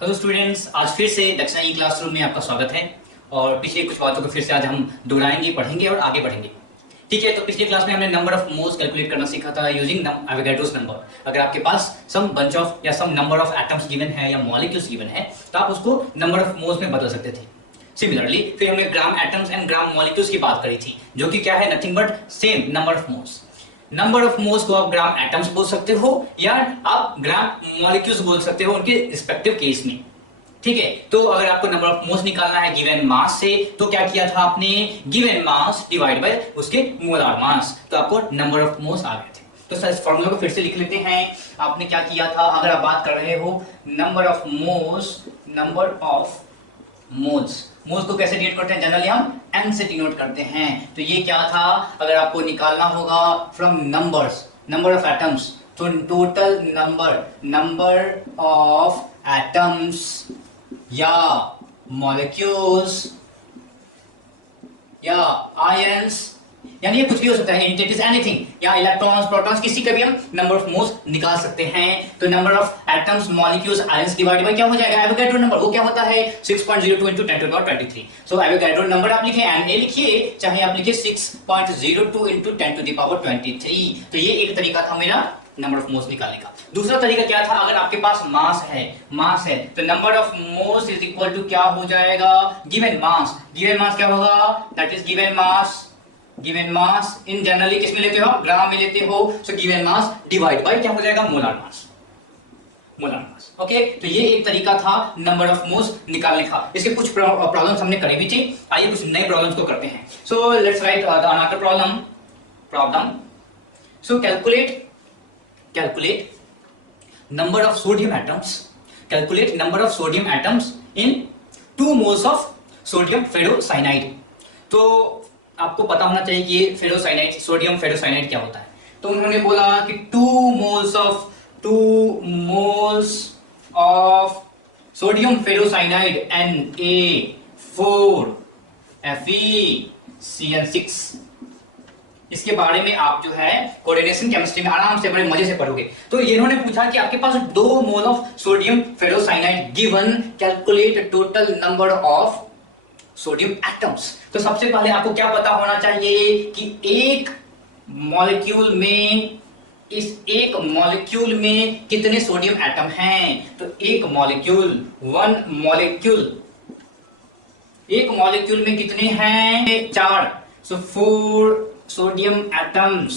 Hello students, आज फिर से दक्षिणा ई क्लासरूम में आपका स्वागत है। और पिछले कुछ बातों को फिर से आज हम दोहराएंगे, पढ़ेंगे और आगे बढ़ेंगे। ठीक है, तो पिछले क्लास में हमने नंबर ऑफ मोल्स कैलकुलेट करना सीखा था यूजिंग एवोगैड्रोस नंबर। अगर आपके पास सम बंच ऑफ या सम नंबर ऑफ एटम्स गिवन है या मॉलिक्यूल्स गिवन है तो आप उसको नंबर ऑफ मोल्स में बदल सकते थे। सिमिलरली फिर हमने ग्राम एटम्स एंड ग्राम मॉलिक्यूल्स की बात करी थी, जो कि क्या है, nothing but same number of moles. Number of moles को आप ग्राम एटम्स बोल सकते हो या आप ग्राम मॉलिक्यूल्स बोल सकते हो उनके रिस्पेक्टिव केस में। ठीक है, तो अगर आपको नंबर ऑफ मोल्स निकालना है गिवन मास से, तो क्या किया था आपने, गिवन मास डिवाइड बाय उसके मोलार मास, तो आपको नंबर ऑफ मोल्स आ गए थे। तो सर इस फॉर्मूला को फिर से लिख लेते हैं। आपने क्या किया था, अगर आप बात कर रहे हो number of moles, number of moles, moles को कैसे डिनोट करते हैं, जनरली हम n से डिनोट करते हैं। तो ये क्या था, अगर आपको निकालना होगा from numbers, number of atoms, तो टोटल नंबर ऑफ एटम्स या मॉलिक्यूल्स या आयंस, यानी ये कुछ भी हो सकता है, इट इज एनीथिंग, या इलेक्ट्रॉन्स, प्रोटॉन्स, किसी का भी हम नंबर ऑफ मोल्स निकाल सकते हैं। तो number of atoms, molecules, ions divide by क्या हो जाएगा, एवोगैड्रो नंबर। वो क्या होता है, 6.02 into 10⁻23। सो एवोगैड्रो नंबर आप लिखे, Na लिखिए, चाहे आप लिखिए 6.02 into 10⁻23। तो ये एक तरीका था मेरा नंबर ऑफ मोल्स निकालने का। दूसरा तरीका क्या था, अगर आपके पास मास है तो number of moles is equal to क्या हो जाएगा, गिवन मास क्या होगा, that is given mass in generally किस में लेते हो, ग्राम में लेते हो। So given mass divide by क्या हो जाएगा, मोलार मास। ओके, तो ये एक तरीका था नंबर ऑफ मोल्स निकालने का। इसके कुछ प्रॉब्लम्स हमने करे भी थे, आइए कुछ नए प्रॉब्लम्स को करते हैं। So let's write another problem. So calculate number of sodium atoms, calculate number of sodium atoms in 2 moles of sodium ferrocyanide। तो आपको पता होना चाहिए कि फेरोसाइनाइड, सोडियम फेरोसाइनाइड क्या होता है। तो उन्होंने बोला कि 2 moles of sodium ferrocyanide Na4FeCN6। इसके बारे में आप जो है कोऑर्डिनेशन केमिस्ट्री में आराम से बड़े मजे से पढ़ोगे। तो इन्होंने पूछा कि आपके पास 2 mole of sodium ferrocyanide given, calculate total number of sodium atoms. तो सबसे पहले आपको क्या पता होना चाहिए कि एक मॉलिक्यूल में कितने सोडियम एटम हैं। तो एक मॉलिक्यूल में कितने हैं, 4। So 4 sodium atoms,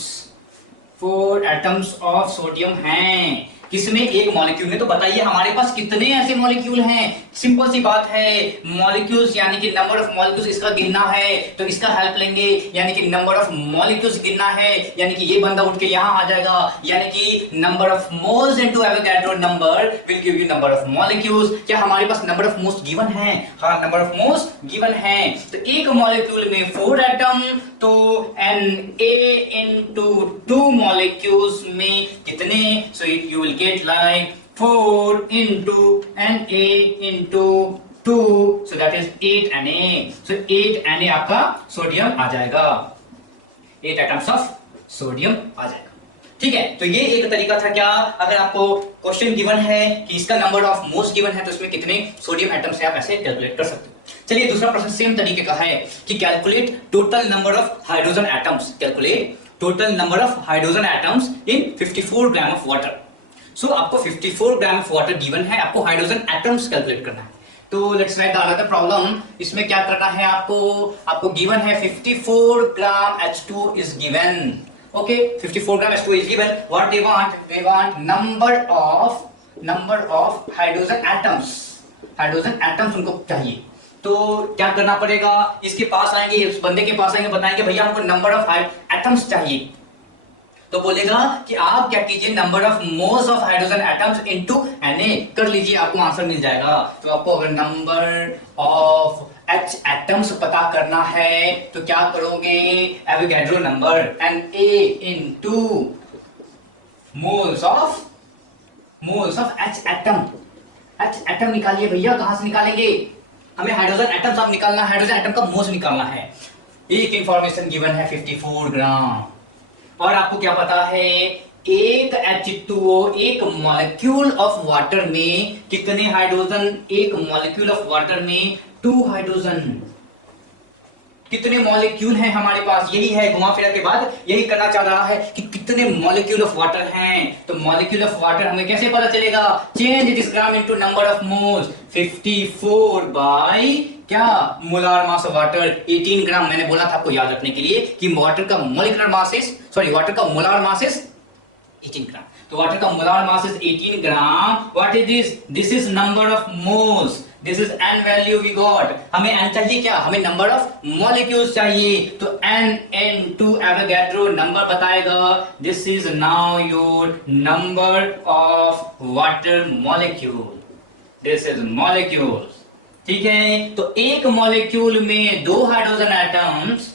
4 atoms of sodium हैं किसमें, एक मॉलिक्यूल में। तो बताइए हमारे पास कितने ऐसे मॉलिक्यूल हैं। सिंपल सी बात है, मॉलिक्यूल्स यानी कि नंबर ऑफ मॉलिक्यूल्स इसका गिनना है तो इसका हेल्प लेंगे, यानी कि नंबर ऑफ मॉलिक्यूल्स गिनना है, यानी कि ये बंदा उठ के यहां आ जाएगा, यानी कि number of moles into Avogadro number will give you number of molecules. क्या हमारे पास नंबर ऑफ मोल्स गिवन है, हाँ नंबर ऑफ मोल्स गिवन है। तो एक मॉलिक्यूल में 4 एटम, तो Na into 2 molecules में कितने, so you will get like 4 into Na into 2, so that is 8 Na। so 8 Na आपका सोडियम आ जाएगा, 8 एटम्स ऑफ सोडियम आ जाएगा। ठीक है, तो ये एक तरीका था। क्या, अगर आपको क्वेश्चन गिवन है कि इसका नंबर ऑफ मोल्स गिवन है तो इसमें कितने सोडियम एटम्स है, आप ऐसे कैलकुलेट कर सकते हो। चलिए दूसरा प्रश्न सेम तरीके का है कि calculate total number of hydrogen atoms, calculate total number of hydrogen atoms in 54 gram of water. So आपको 54 ग्राम ऑफ वाटर गिवन है, आपको हाइड्रोजन एटम्स कैलकुलेट करना है। तो let's write the another problem. इसमें क्या करना है, आपको गिवन है 54 ग्राम H2 is given. Okay, 54 gram H2 is given. What they want number of hydrogen atoms उनको चाहिए। तो क्या करना पड़ेगा, इसके पास आएंगे, इस बंदे के पास आएंगे, बताएंगे भैया हमको नंबर ऑफ एटम्स चाहिए। तो बोलेगा कि आप क्या कीजिए, number of moles of hydrogen atoms into Na कर लीजिए, आपको आंसर मिल जाएगा। तो आपको अगर नंबर ऑफ H एटम्स पता करना है तो क्या करोगे, Avogadro number Na into moles of H atom निकालिए भैया। कहां से निकालेंगे, हमें हाइड्रोजन एटम्स आप निकालना है, हाइड्रोजन एटम का मोल्स निकालना है। एक इंफॉर्मेशन गिवन है 54 ग्राम, और आपको क्या पता है एक H2O, एक मॉलिक्यूल ऑफ वाटर में कितने हाइड्रोजन? एक मॉलिक्यूल ऑफ वाटर में 2 हाइड्रोजन। कितने मॉलिक्यूल हैं हमारे पास, यही है घुमा फिरा के बाद यही करना चाह रहा है कि कितने मॉलिक्यूल ऑफ वाटर हैं। तो मॉलिक्यूल ऑफ वाटर हमें कैसे पता चलेगा? Change this gram into number of moles. 54 by क्या? Molar mass of water 18 gram. मैंने बोला था आपको याद रखने के लिए कि वाटर का मोलिकुलर मास इज वाटर का मोलार मास इज 18 ग्राम। तो वाटर का molar mass is 18 gram. What is this? This is number of moles. This is n value we got. हमें n चाहिए क्या? हमें नंबर ऑफ मॉलिक्यूल्स चाहिए। तो n Avogadro number बताएगा। This is now your number of water molecule. This is molecules. ठीक है, तो एक मॉलिक्यूल में दो हाइड्रोजन एटम्स,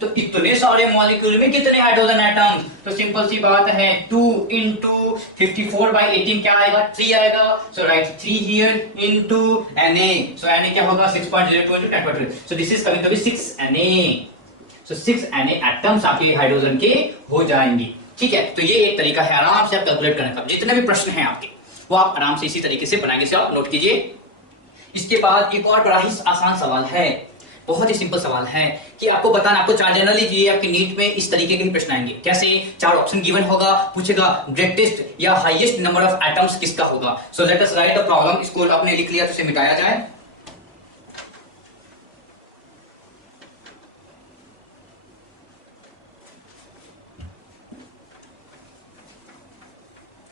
तो इतने सारे मॉलिक्यूल में कितने हाइड्रोजन एटम्स? तो सिंपल सी बात है, 2 इंटू 54/18 क्या आएगा? 3 आएगा। So right 3 here into Na। So Na क्या होगा? 6.02 into 10.2। So this is coming to be 6 Na। So 6 Na atoms आपके हाइड्रोजन के हो जाएंगे। ठीक है, तो ये एक तरीका है आराम से आप कैलकुलेट करने का। जितने भी प्रश्न हैं आपके वो आप आराम से इसी तरीके से बनाएंगे। से आप नोट कीजिए। इसके बाद एक और बड़ा ही आसान सवाल है, बहुत ही सिंपल सवाल है कि आपको बताना, आपको जनरली ये आपके नीट में इस तरीके के प्रश्न आएंगे। कैसे? 4 ऑप्शन गिवन होगा, पूछेगा ग्रेटेस्ट या हाईएस्ट नंबर ऑफ एटम्स किसका होगा। सो let us right the problem. इसको आपने लिख लिया तो इसे मिटाया जाए।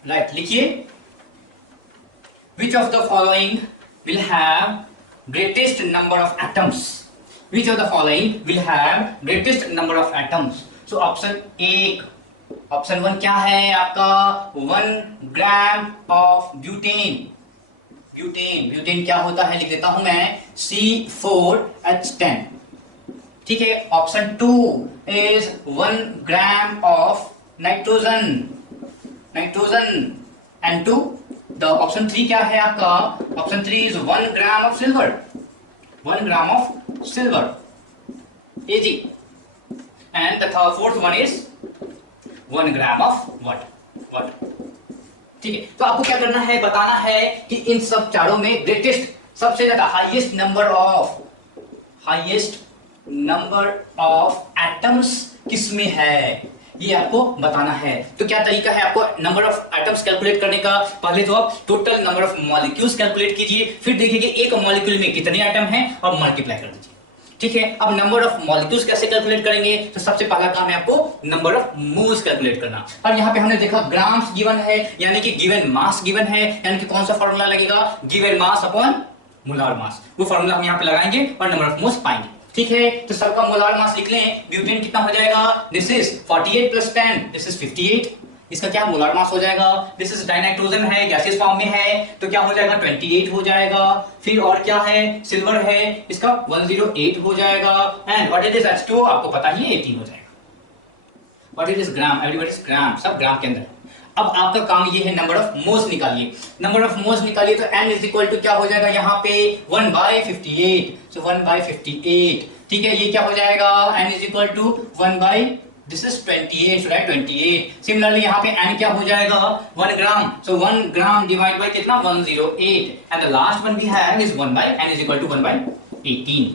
राइट, लिखिए। Which of the following will have greatest number of atoms? Which of the following will have greatest number of atoms? So option one क्या है आपका? 1 ग्राम ऑफ ब्यूटेन। ब्यूटेन क्या होता है लिख देता हूं मैं, C4H10। ठीक है। Option 2 is 1 gram of nitrogen and 2। The option 3 क्या है आपका? Option 3 is 1 gram of silver. 1 gram of silver Ag। And the fourth one is 1 gram of water. ठीक है, तो आपको क्या करना है? बताना है कि इन सब चारों में ग्रेटेस्ट, सबसे ज्यादा हाईएस्ट नंबर ऑफ एटम्स किसमें है, ये आपको बताना है। तो क्या तरीका है आपको नंबर ऑफ एटम्स कैलकुलेट करने का? पहले तो आप total number of molecules calculate कीजिए, फिर देखिए कि एक मॉलिक्यूल में कितने एटम हैं और मल्टीप्लाई कर दीजिए। ठीक है, अब नंबर ऑफ मॉलिक्यूल्स कैसे कैलकुलेट करेंगे? तो सबसे पहला काम है आपको नंबर ऑफ मोल्स कैलकुलेट करना। और यहाँ पे हमने देखा ग्राम्स गिवन है, यानी कि गिवन मास गिवन है, यानी कि कौन सा फॉर्मूला लगेगा? Given mass upon molar mass. वो फॉर्मूला हम यहाँ पे लगाएंगे और नंबर ऑफ मोल्स पाएंगे। ठीक है, तो सबका मोलार मास लिख लें। ब्यूटेन कितना हो जाएगा? This is 48 plus 10, this is 58। इसका क्या मोलार मास हो जाएगा? दिस इज डाइनाइट्रोजन है, गैसियस फॉर्म में है, तो क्या हो जाएगा? 28 हो जाएगा। फिर और क्या है? सिल्वर है, इसका 108 हो जाएगा। And what is this H2O? आपको पता ही है 18 हो जाएगा। What is this gram? Everybody is gram, सब ग्राम के अंदर। अब आपका काम ये है नंबर ऑफ मोल्स निकालिए। नंबर ऑफ मोल्स निकालिए तो n इज इक्वल टू क्या हो जाएगा यहाँ पे? 1/58। सो 1/58। ठीक है, ये क्या हो जाएगा? n is equal to 1 this is 28, right 28। Similarly यहाँ पे n क्या हो जाएगा? 1 ग्राम। सो 1 ग्राम डिवाइड बाय कितना? 108। And the last one we have is 1/n is equal to 1/18।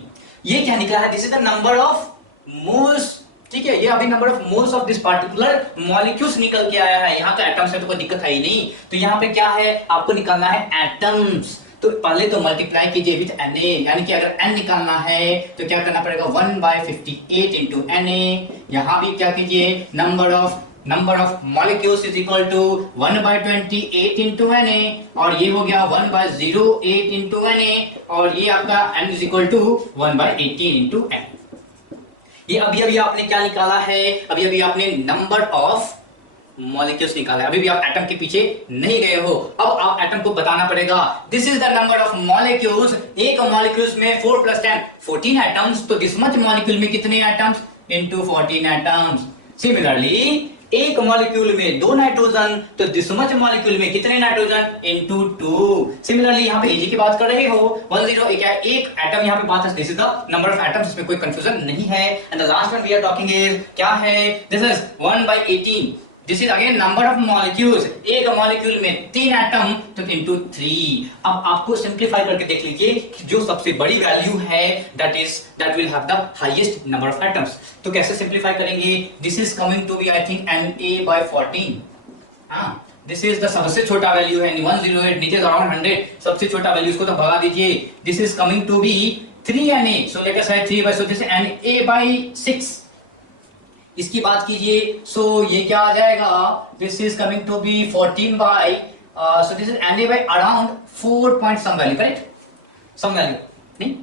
ये क्या निकला है? This is the number of moles. ठीक है, ये अभी number of moles of this particular molecules निकल के आया है। यहाँ तो एटम्स है तो कोई दिक्कत है ही नहीं। तो यहाँ पे क्या है? आपको निकालना है एटम्स। तो पहले तो मल्टीप्लाई कीजिए विथ Na, यानी कि अगर n निकालना है तो क्या करना पड़ेगा? 1/58 इंटू Na। यहाँ भी क्या कीजिए? Number of molecules is equal to 1/28 into Na, और ये हो गया 1/08 इंटू Na, और ये आपका n is equal to 1/18 into n। ये अभी आपने क्या निकाला है? अभी आपने नंबर ऑफ मॉलिक्यूल्स निकाला है। अभी भी आप एटम के पीछे नहीं गए हो। अब आप एटम को बताना पड़ेगा। This is the number of molecules. एक मॉलिक्यूल्स में 4 + 10 14 एटम्स। तो दिस मच मॉलिक्यूल में कितने एटम्स? Into 14 atoms. सिमिलरली एक मॉलिक्यूल में 2 नाइट्रोजन, तो दिस मच मॉलिक्यूल में कितने नाइट्रोजन, इनटू 2। सिमिलरली यहाँ पे Ag की बात कर रहे हो, 10 एक एटम यहाँ पे बात है, this is the number of atoms, इसमें कोई कंफ्यूजन नहीं है। And the last one we are talking is क्या है, this is 1/18, this is again number of molecules, एक मॉलिक्यूल में 3 एटम, तो इनटू 3। अब आपको सिंपलीफाई करके देख लीजिए, जो सबसे बड़ी वैल्यू है that will have the highest number of atoms. तो कैसे सिंपलीफाई करेंगे, this is coming to be I think Na/14। हाँ, दिस इज द सबसे छोटा वैल्यू है 108, नीचे अराउंड 100, सबसे छोटा वैल्यू, इसको तो भगा दीजिए। This is coming to be 3Na, so let us write 3 this is Na/6। इसकी बात कीजिए, सो ये क्या आ जाएगा, this is coming to be 14 by, so this is Na by around 4 point some value, correct, some value नहीं।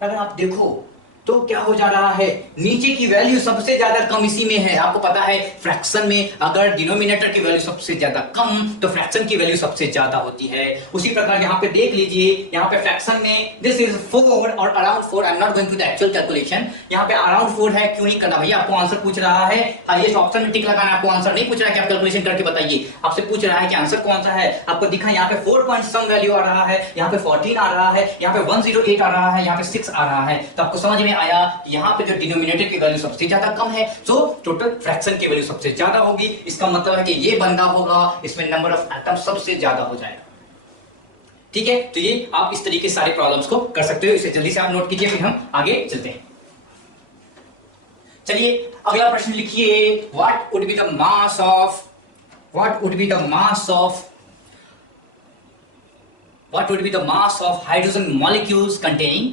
अगर आप देखो तो क्या हो जा रहा है, नीचे की वैल्यू सबसे ज्यादा कम इसी में है। आपको पता है फ्रैक्शन में अगर डिनोमिनेटर की वैल्यू सबसे ज्यादा कम, तो फ्रैक्शन की वैल्यू सबसे ज्यादा होती है। उसी प्रकार यहाँ पे देख लीजिए, यहाँ पे फ्रैक्शन में दिस इज 4 और around 4, I am not going to the actual calculation. यहाँ पे अराउंड 4 है, क्यों नहीं करना भैया, आपको आंसर पूछ रहा है, हाईएस्ट ऑप्शन में टिक लगाना, आपको आंसर नहीं पूछ रहा है कि आप कैलकुलेशन करके बताइए, आपसे पूछ रहा है कि आंसर कौन सा है। आपको दिखा यहाँ पे 4 पॉइंट सम वैल्यू आ रहा है, यहाँ पे 14 आ रहा है, यहाँ पे 108 आ रहा है, यहाँ पे 6 आ रहा है। तो आपको समझ में आया, यहाँ पे जो डिनोमिनेटर की वैल्यू सबसे ज्यादा कम है, सो टोटल फ्रैक्शन की वैल्यू सबसे ज्यादा होगी। इसका मतलब है कि ये बंदा होगा, इसमें नंबर ऑफ एटम सबसे ज्यादा हो जाएगा। ठीक है, तो ये आप इस तरीके से सारे प्रॉब्लम्स को कर सकते हो, इसे जल्दी से आप नोट कीजिए, फिर हम आगे चलते हैं। चलिए अगला प्रश्न लिखिए, what would be the mass of what would be the mass of hydrogen molecules containing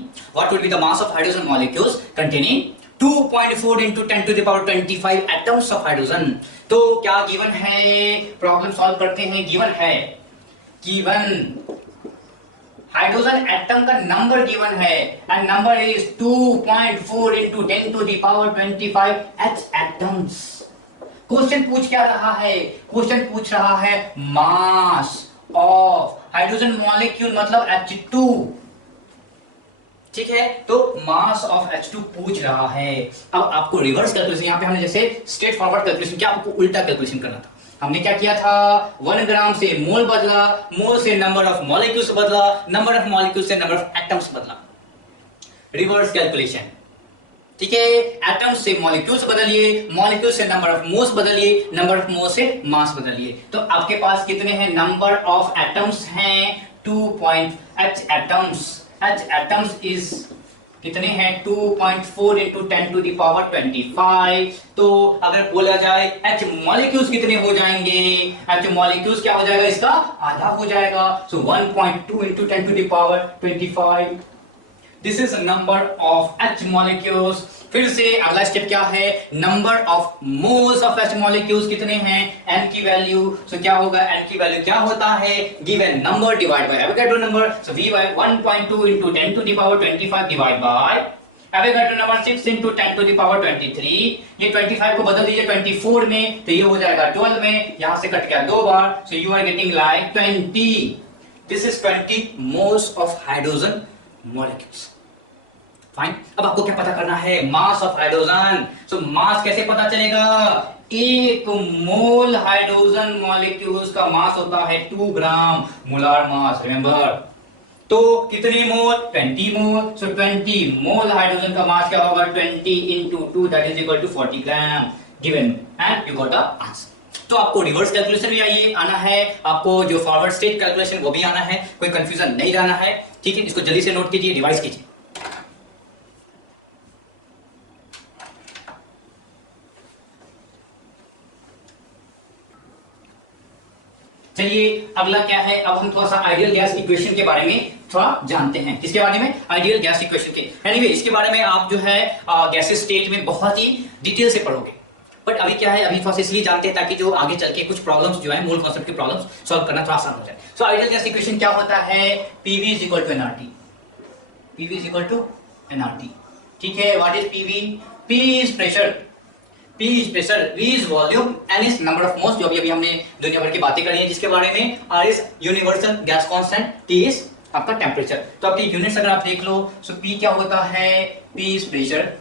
2.4 into 10 to the power 25 atoms of hydrogen। तो क्या गिवन है, प्रॉब्लम सॉल्व करते हैं। गिवन है, हाइड्रोजन एटम का नंबर गिवन है, and number is 2.4 into 10 to the power 25 H atoms। Question पूछ क्या रहा है, क्वेश्चन पूछ रहा है मास ऑफ हाइड्रोजन मॉलिक्यूल, मतलब H2। ठीक है, तो मास ऑफ H2 पूछ रहा है। अब आपको रिवर्स कैलकुलेशन, यहाँ पे हमने जैसे स्ट्रेट फॉरवर्ड कैलकुलेशन किया, आपको उल्टा कैलकुलेशन करना था। हमने क्या किया था, 1 ग्राम से मोल बदला, मोल से नंबर ऑफ मॉलिक्यूल्स बदला, नंबर ऑफ मॉलिक्यूल्स से नंबर ऑफ एटम्स बदला, रिवर्स कैलकुलेशन। ठीक है, एटम्स से मॉलिक्यूल्स बदलिए, मॉलिक्यूल से नंबर ऑफ मोल्स बदलिए, नंबर ऑफ मोल्स से मास बदलिए। तो आपके पास कितने हैं, नंबर ऑफ एटम्स हैं 2. H एटम्स इज कितने हैं, 2.4 into 10 to the power 25। तो अगर बोला जाए H मॉलिक्यूल्स कितने हो जाएंगे, H मॉलिक्यूल्स क्या हो जाएगा, इसका आधा हो जाएगा। सो 1.2 into 10 to the power 25, this is number of H molecules. फिर से अगला स्टेप क्या है, number of moles of H molecules कितने हैं, n की वैल्यू। सो क्या होगा, n की वैल्यू क्या होता है, given number divide by Avogadro number. So v by 1.2 into 10 to the power 25 divide by Avogadro number 6 into 10 to the power 23। ये 25 को बदल दीजिए 24 में, तो ये हो जाएगा 12 में, यहां से कट गया 2 बार। So you are getting like 20, this is 20 moles of hydrogen molecules. Fine, अब आपको क्या पता करना है, मास ऑफ हाइड्रोजन। सो मास कैसे पता चलेगा, 1 मोल हाइड्रोजन मॉलिक्यूल्स का मास होता है 2 ग्राम मोलार मास, रिमेंबर। तो कितने मोल, 20 मोल। सो 20 मोल हाइड्रोजन का मास क्या होगा, 20 into 2 that is equal to 40 gram, given, and you got the answer. तो आपको रिवर्स कैलकुलेशन भी आना है, आपको जो फॉरवर्ड स्टेट कैलकुलेशन वो भी आना है, कोई कंफ्यूजन नहीं रहना है। ठीक है, इसको जल्दी से नोट कीजिए, रिवाइज कीजिए। चलिए अगला क्या है, अब हम थोड़ा सा आइडियल गैस इक्वेशन के बारे में थोड़ा जानते हैं। किसके बारे में, आइडियल गैस इक्वेशन के। एनीवे इसके बारे में आप जो है गैसेस स्टेट में बहुत ही डिटेल से पढ़ोगे, बट अभी क्या है, अभी थोड़ा सा इसलिए जानते हैं ताकि जो आगे चल के कुछ प्रॉब्लम्स जो है, मूल कॉन्सेप्ट की प्रॉब्लम्स सॉल्व करना थोड़ा आसान हो जाए। सो आइडियल गैस इक्वेशन क्या होता है, PV is equal to nRT, PV is equal to nRT। ठीक है, what is PV, P is pressure, P is pressure, V is volume, N is number of moles, जो अभी हमने दुनिया भर की बातें करी हैं जिसके बारे में, R is universal gas constant, T is आपका टेम्परेचर। तो आपकी यूनिट्स अगर आप देख लो, सो P क्या होता है, P इज प्रेशर,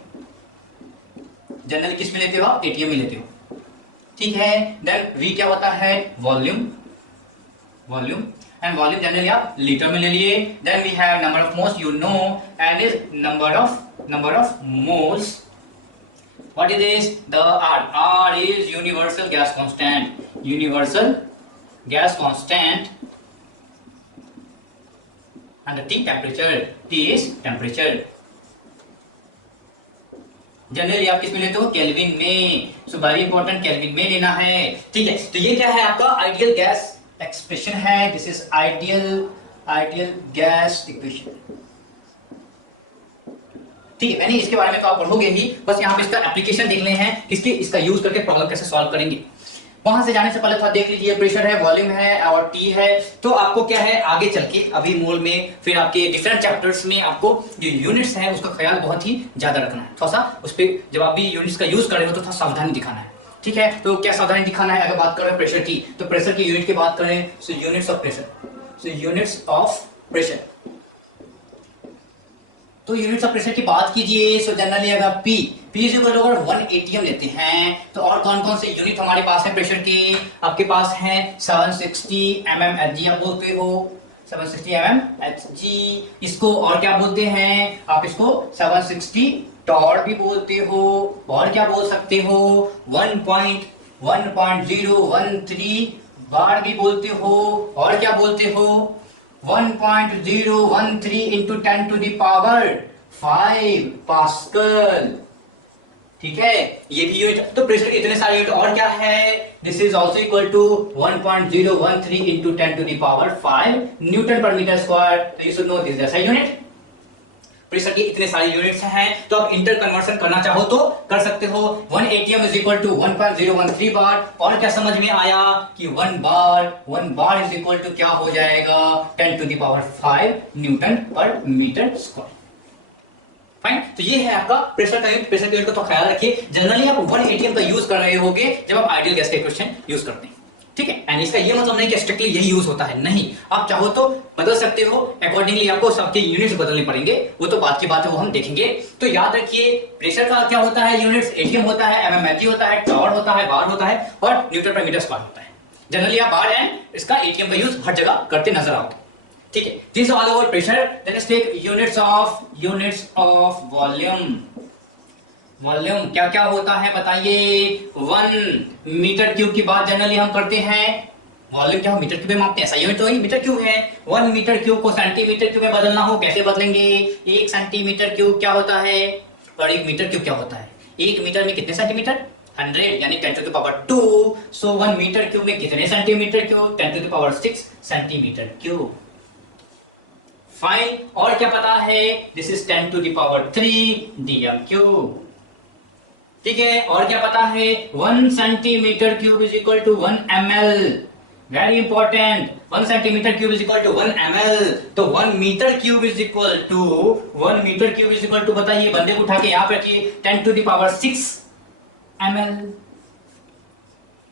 जनरली किस में लेते हो आप, ATM में लेते हो। ठीक है। देन V क्या होता है, volume, volume, and volume generally आप लीटर में ले लिए। Then we have number of moles, you know, and is number of moles. What is this? The R. R is universal gas constant. Universal gas constant. And the T temperature. T is temperature. Generally आप किस में लेते हो, kelvin में। So very important, kelvin में लेना है। ठीक है, तो ये क्या है आपका आइडियल गैस एक्सप्रेशन है। This is ideal gas equation. ठीक है, मैंने इसके बारे में तो आप पढ़ोगे ही, बस यहाँ पे इसका एप्लीकेशन देखने हैं, इसका यूज करके प्रॉब्लम कैसे सॉल्व करेंगे। वहां से जाने से पहले थोड़ा देख लीजिए, प्रेशर है, वॉल्यूम है और टी है। तो आपको क्या है आगे चल के अभी मोल में, फिर आपके डिफरेंट चैप्टर्स में आपको जो यूनिट्स है उसका ख्याल बहुत ही ज्यादा रखना है। थोड़ा सा उस पर जब आप भी यूनिट्स का यूज कर रहे हो तो थोड़ा सावधानी दिखाना है। ठीक है, तो क्या सावधानी दिखाना है, अगर बात करें प्रेशर की, तो प्रेशर की यूनिट की बात करें, so units of pressure, so units of pressure. तो यूनिट्स ऑफ प्रेशर की बात कीजिए, सो जनरली अगर P इज इक्वल टू अगर 1 atm लेते हैं तो और कौन कौन से यूनिट हमारे पास है प्रेशर के, आपके पास है 760 mm Hg आप बोलते हो, 760 mm Hg। इसको और क्या बोलते हैं आप, इसको 760 टॉर भी बोलते हो, और क्या बोल सकते हो 1.013 बार भी बोलते हो, और क्या बोलते हो 1.013 into 10 to the power 5 pascal. ठीक है, ये भी यूनिट। तो प्रेशर के इतने सारे यूनिट, और क्या है, this is also equal to 1.013 into 10 to the power 5 newton per metre square. तो यू शुड नो दिस जैसा यूनिट। प्रेशर के इतने सारे यूनिट्स हैं, तो आप इंटर कन्वर्शन करना चाहो तो कर सकते हो। 1 atm इज इक्वल टू 1.013 बार। और क्या समझ में आया कि 1 बार इज इक्वल टू क्या हो जाएगा 10 to the power 5 newton per metre square. Fine, तो ये है आपका प्रेशर का यूनिट। प्रेशर के यूनिट का तो ख्याल रखिए, जनरली आप 1 atm का यूज कर रहे होगे जब आप आइडियल गैस का इक्वेशन यूज करते हैं। ठीक है, एंड इसका ये मतलब नहीं कि स्ट्रिक्टली यही यूज होता है, नहीं, आप चाहो तो बदल सकते हो, अकॉर्डिंगली आपको सबके यूनिट्स बदलने पड़ेंगे, वो तो बात की बात है, वो हम देखेंगे। तो याद रखिए प्रेशर का क्या होता है, यूनिट्स एटीएम होता है, mmHg होता है, टॉर होता है, बार होता है, और न्यूटन पर मीटर स्क्वायर होता है। जनरली आप बार एंड इसका एटीएम का यूज हर जगह करते नजर आओगे। ठीक है, this all over pressure. Let us take units of volume. Volume क्या क्या होता है बताइए। 1 मीटर क्यूब की बात जनरली हम करते हैं, वॉल्यूम क्या हो मीटर क्यूब में मापते हैं, सही है, तो वही मीटर क्यूब है। 1 मीटर क्यूब को सेंटीमीटर क्यूब में बदलना हो कैसे बदलेंगे, 1 सेंटीमीटर क्यूब क्या होता है और 1 मीटर क्यूब क्या होता है। 1 मीटर में कितने सेंटीमीटर, 100 यानी 10 to the power 2। So 1 metre cube में कितने centimetre cube, 10 to the power 6 centimetre cube. Fine, और क्या पता है, this is 10 to the power 3 dm cube. ठीक है, और क्या पता है 1 centimetre cube is equal to 1 ml। Very important, 1 centimetre cube is equal to 1 ml। तो 1 metre cube is equal to बताइए, बंदे को उठा के यहां पे रखिए, 10 to the power 6 ml।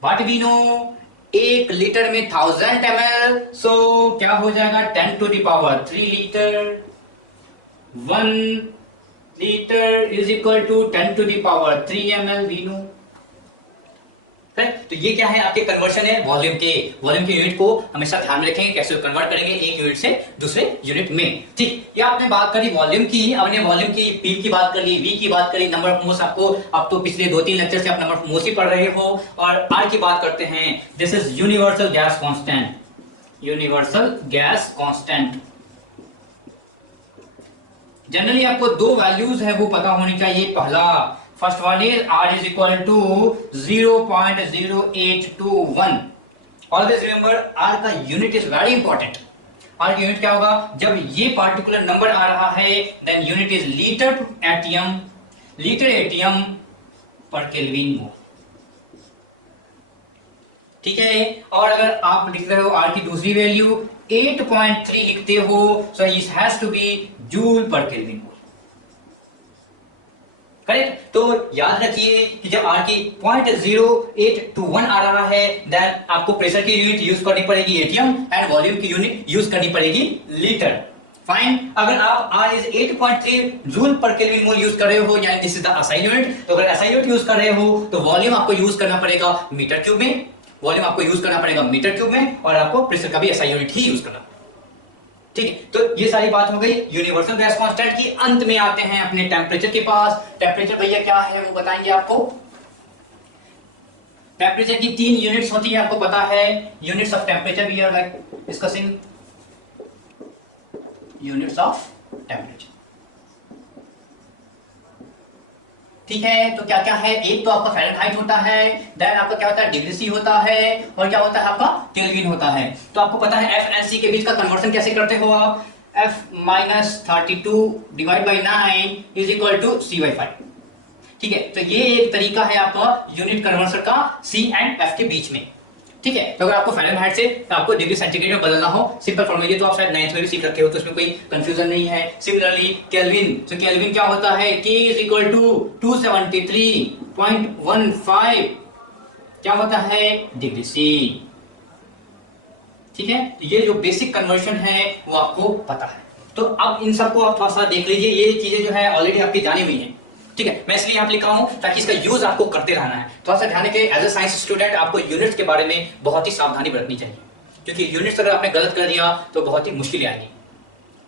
What we know, 1 litre में 1000 ml, सो क्या हो जाएगा 10 to the power 3 litre. 1 litre is equal to 10 to the power 3 ml we know. तो ये क्या है आपके कन्वर्शन है वॉल्यूम के यूनिट को हमेशा ध्यान में रखेंगे, कैसे कन्वर्ट करेंगे एक यूनिट से दूसरे यूनिट में। ठीक, ये आपने बात करी वॉल्यूम की, आपने वॉल्यूम की पी की बात कर ली, वी की बात करी, नंबर ऑफ मोल्स आपको, अब तो पिछले 2-3 लेक्चर से आप नंबर ऑफ मोल्स ही पढ़ रहे हो। और आर की बात करते हैं, this is universal gas constant. Universal gas constant generally आपको 2 वैल्यूज है वो पता होनी चाहिए। पहला, first one is R is equal to 0.0821। Always remember R का unit is very important. R का यूनिट क्या होगा, जब ये पार्टिकुलर नंबर आ रहा है then unit is litre atm per kelvin mole. ठीक है, और अगर आप लिख रहे हो R की दूसरी वैल्यू 8.3 लिखते हो, so it has to be joule per kelvin mole. Correct, तो याद रखिए कि जब R की 0.0821 आ रहा है देन आपको प्रेशर की यूनिट यूज करनी पड़ेगी एटीएम एंड वॉल्यूम की यूनिट यूज करनी पड़ेगी लीटर। फाइन। अगर आप R is 8.3 joule per kelvin mole use कर रहे हो, यानी this is the SI unit, तो अगर SI यूनिट यूज कर रहे हो तो वॉल्यूम आपको यूज करना पड़ेगा मीटर क्यूब में, वॉल्यूम आपको यूज करना पड़ेगा मीटर क्यूब में, और आपको प्रेशर का भी SI यूनिट ही यूज करना। ठीक है, तो ये सारी बात हो गई यूनिवर्सल गैस कांस्टेंट की। अंत में आते हैं अपने टेम्परेचर के पास। टेम्परेचर भैया क्या है वो बताएंगे आपको। टेम्परेचर की 3 यूनिट्स होती है, आपको पता है। Units of temperature we are like discussing units of temperature. ठीक है, तो क्या क्या है, एक तो आपका फ़ारेनहाइट होता है, देन आपका क्या होता है डिग्री सी होता है, और क्या होता है आपका केल्विन होता है। तो आपको पता है एफ एंड सी के बीच का कन्वर्सन कैसे करते हो आप। F-32 divide by 9 is equal to C/5। ठीक है, तो ये एक तरीका है आपका यूनिट कन्वर्सन का C एंड F के बीच में। ठीक है, तो अगर आपको फ़ारेनहाइट से आपको डिग्री सेंटीग्रेड में बदलना हो, सिंपल फॉर्मूला, ये तो आप शायद 9th में भी सीख रखे हो, तो इसमें कोई कंफ्यूजन नहीं है। सिमिलरली केल्विन, तो केल्विन क्या होता है, K इज इक्वल टू 273.15 क्या होता है डिग्री सी। ठीक है, तो ये जो बेसिक कन्वर्शन है वो आपको पता है। तो अब इन सबको आप थोड़ा सा देख लीजिए, ये चीजें जो है ऑलरेडी आपकी जानी हुई है। ठीक है, मैं इसलिए यहाँ लिखा हूं ताकि इसका यूज आपको करते रहना है। थोड़ा सा ध्यान रखिए, एज ए साइंस स्टूडेंट आपको यूनिट्स के बारे में बहुत ही सावधानी बरतनी चाहिए, क्योंकि यूनिट्स अगर आपने गलत कर दिया तो बहुत ही मुश्किल आएगी।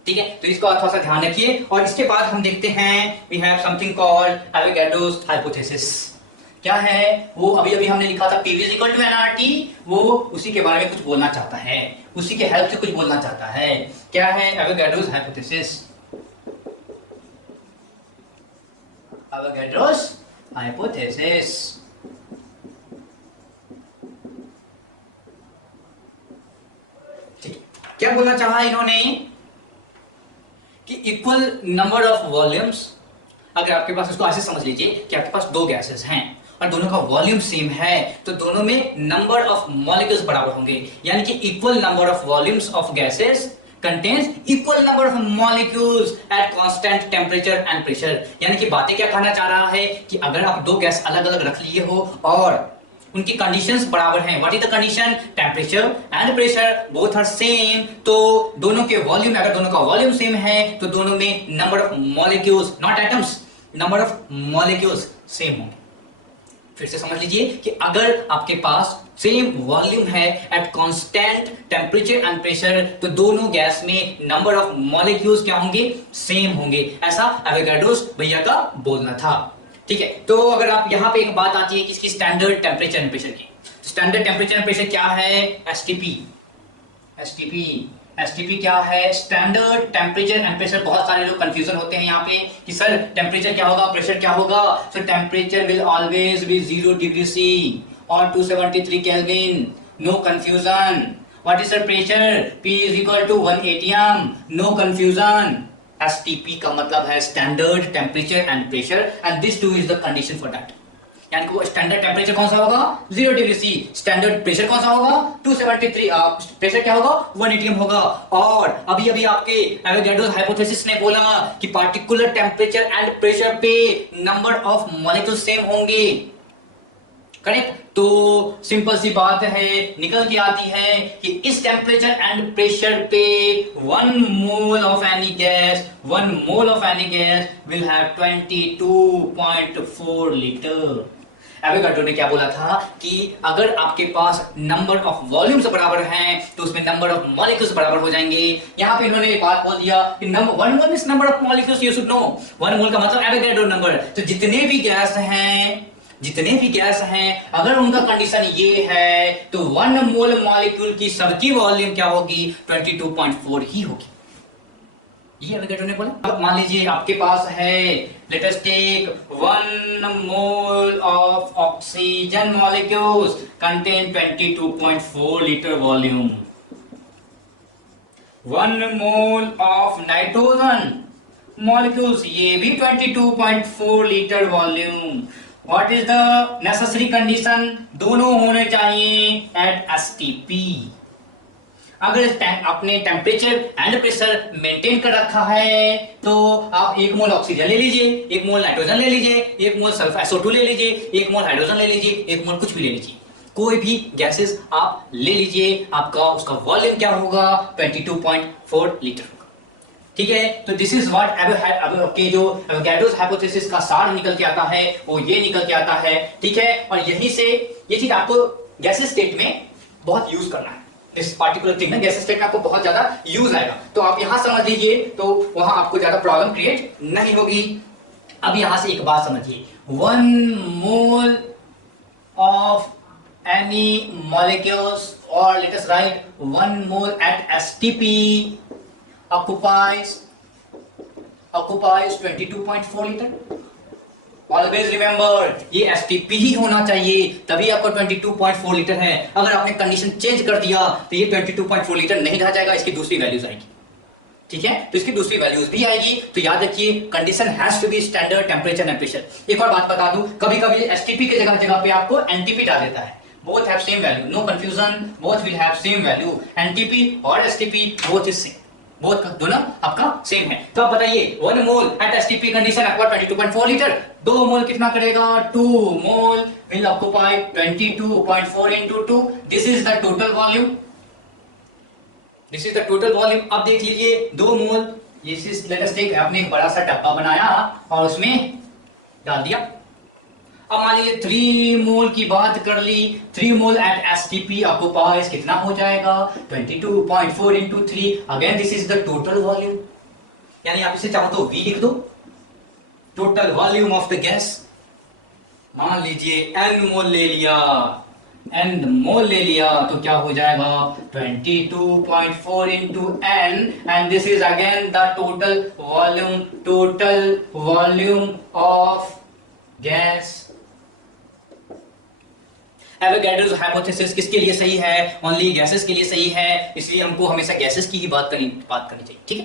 ठीक है, तो इसको आप थोड़ा सा ध्यान रखिए। और इसके बाद हम देखते हैं we have something called Avogadro's hypothesis. क्या है वो, अभी अभी हमने लिखा था PV = nRT, वो उसी के बारे में कुछ बोलना चाहता है, उसी के हेल्प से कुछ बोलना चाहता है। क्या है एवोगाड्रोस हाइपोथेसिस। एवोगाड्रोस हाइपोथेसिस ठीक, क्या बोलना चाहा इन्होंने कि इक्वल नंबर ऑफ वॉल्यूम्स, अगर आपके पास, इसको ऐसे समझ लीजिए कि आपके पास दो गैसेस हैं और दोनों का वॉल्यूम सेम है, तो दोनों में नंबर ऑफ मॉलिक्यूल्स बराबर होंगे, यानी कि equal number of volumes of gases contains equal number of molecules at constant temperature and pressure. यानी कि बातें क्या कहना चाह रहा है कि अगर आप दो गैस अलग अलग रख लिए हो और उनकी कंडीशंस बराबर हैं, what is the condition, temperature and pressure both are same, तो दोनों के वॉल्यूम, अगर दोनों का वॉल्यूम सेम है तो दोनों में number of molecules, not atoms, number of molecules same होंगे। फिर से समझ लीजिए कि अगर आपके पास सेम वॉल्यूम है at constant temperature and pressure, तो दोनों गैस में नंबर ऑफ मॉलिक्यूल्स क्या होंगे, सेम होंगे। ऐसा एवोगाड्रोस भैया का बोलना था। ठीक है, तो अगर आप यहां पे एक बात आती है कि इसकी स्टैंडर्ड टेम्परेचर एंड प्रेशर की, स्टैंडर्ड टेम्परेचर एंड प्रेशर क्या है, एसटीपी। एसटीपी क्या है, स्टैंडर्ड टेम्परेचर एंड प्रेशर। बहुत सारे लोग कंफ्यूजन होते हैं यहाँ पे कि सर टेम्परेचर क्या होगा, प्रेशर क्या होगा। So temperature will always be 0 degree C और 273 kelvin, no confusion. What is the pressure, P is equal to 1 atm, no confusion. STP का मतलब है standard temperature and pressure, and this too is the condition for that. यानी कि वो standard temperature कौन सा होगा, 0 डिग्री सी, स्टैंडर्ड प्रेशर कौन सा होगा, 273, प्रेशर क्या होगा, 1 atm होगा। और अभी अभी आपके एवोगाड्रोस हाइपोथेसिस ने बोला कि पार्टिकुलर टेम्परेचर एंड प्रेशर पे नंबर ऑफ मॉलिक्यूल सेम होंगे, करेक्ट। तो सिंपल सी बात है, निकल के आती है कि इस टेम्परेचर एंड प्रेशर पे 1 mole of any gas will have 22.4 litre. Avogadro ने क्या बोला था कि अगर आपके पास नंबर ऑफ वॉल्यूम्स बराबर हैं तो उसमें नंबर ऑफ मॉलिक्यूल्स बराबर हो जाएंगे। यहां पे इन्होंने एक बात बोल दिया कि number 1 mole is number of molecules, you should no. 1 मोल का मतलब एवोगाड्रो नंबर। तो जितने भी गैस हैं अगर उनका कंडीशन ये है तो 1 मोल मॉलिक्यूल की सबकी वॉल्यूम क्या होगी, 22.4 ही होगी। ये एवोगाड्रो ने बोला। अब मान लीजिए आपके पास है, let us take 1 mole of oxygen molecules contain 22.4 litre volume. 1 mole of nitrogen molecules, ये भी 22.4 litre volume. What is the necessary condition, दोनों होने चाहिए एट STP। अगर आपने टेम्परेचर एंड प्रेशर मेंटेन कर रखा है तो आप 1 मोल ऑक्सीजन ले लीजिए, 1 मोल नाइट्रोजन ले लीजिए, 1 मोल सल्फर SO2 ले लीजिए, 1 मोल हाइड्रोजन ले लीजिए, 1 मोल कुछ भी ले लीजिए, कोई भी गैसेस आप ले लीजिए, आपका उसका वॉल्यूम क्या होगा, 22.4 लीटर होगा। ठीक है, तो दिस इज व्हाट के जो एवोगैड्रोस हाइपोथेसिस का सार निकल के आता है वो ये निकल के आता है। ठीक है, और यहीं से ये चीज आपको गैसेस स्टेट में बहुत यूज करना है। इस पार्टिकुलर थिंग में गैसेस स्टेट में आपको बहुत ज्यादा यूज आएगा, तो आप यहां समझ लीजिए, तो वहां आपको ज्यादा प्रॉब्लम क्रिएट नहीं होगी। अब यहां से एक बात समझिए, 1 मोल of any molecules, or let us write 1 mole at STP occupies 22.4 litre. Always remember, ये एसटीपी ही होना चाहिए, तभी आपको 22.4 लीटर है। अगर आपने कंडीशन चेंज कर दिया तो ये 22.4 लीटर नहीं रह जाएगा, इसकी दूसरी वैल्यूज आएगी। ठीक है, तो इसकी दूसरी वैल्यूज भी आएगी। तो याद रखिए, condition has to be standard temperature and pressure. एक और बात बता दूं, कभी कभी एसटीपी के जगह जगह पे आपको एनटीपी डाल देता है। Both have same value, no confusion, both will have same value. NTP और STP both is same, both दोनों आपका सेम है। तो आप बताइए, 1 मोल एट एसटीपी कंडीशन आपका 22.4 लीटर, 2 मोल कितना करेगा, 2 mole will occupy 22.4 into 2, this is the total volume, this is the total volume. अब देख लीजिए, 2 mole, this is, let us take, आपने एक बड़ा सा डब्बा बनाया और उसमें डाल दिया। अब मान लीजिए 3 मोल की बात कर ली, 3 मोल एट एसटीपी ऑक्यूपाइज कितना हो जाएगा, 22.4 into 3, again this is the total volume, यानी आप इसे चाहो तो V लिख दो, total volume of the gas. मान लीजिए n मोल ले लिया, n मोल ले लिया, तो क्या हो जाएगा 22.4 into n, and this is again the total volume of gas. Avogadro's hypothesis किसके लिए सही है, ओनली गैसेस के लिए सही है, इसलिए हमको हमेशा गैसेस की ही बात करनी चाहिए। ठीक है,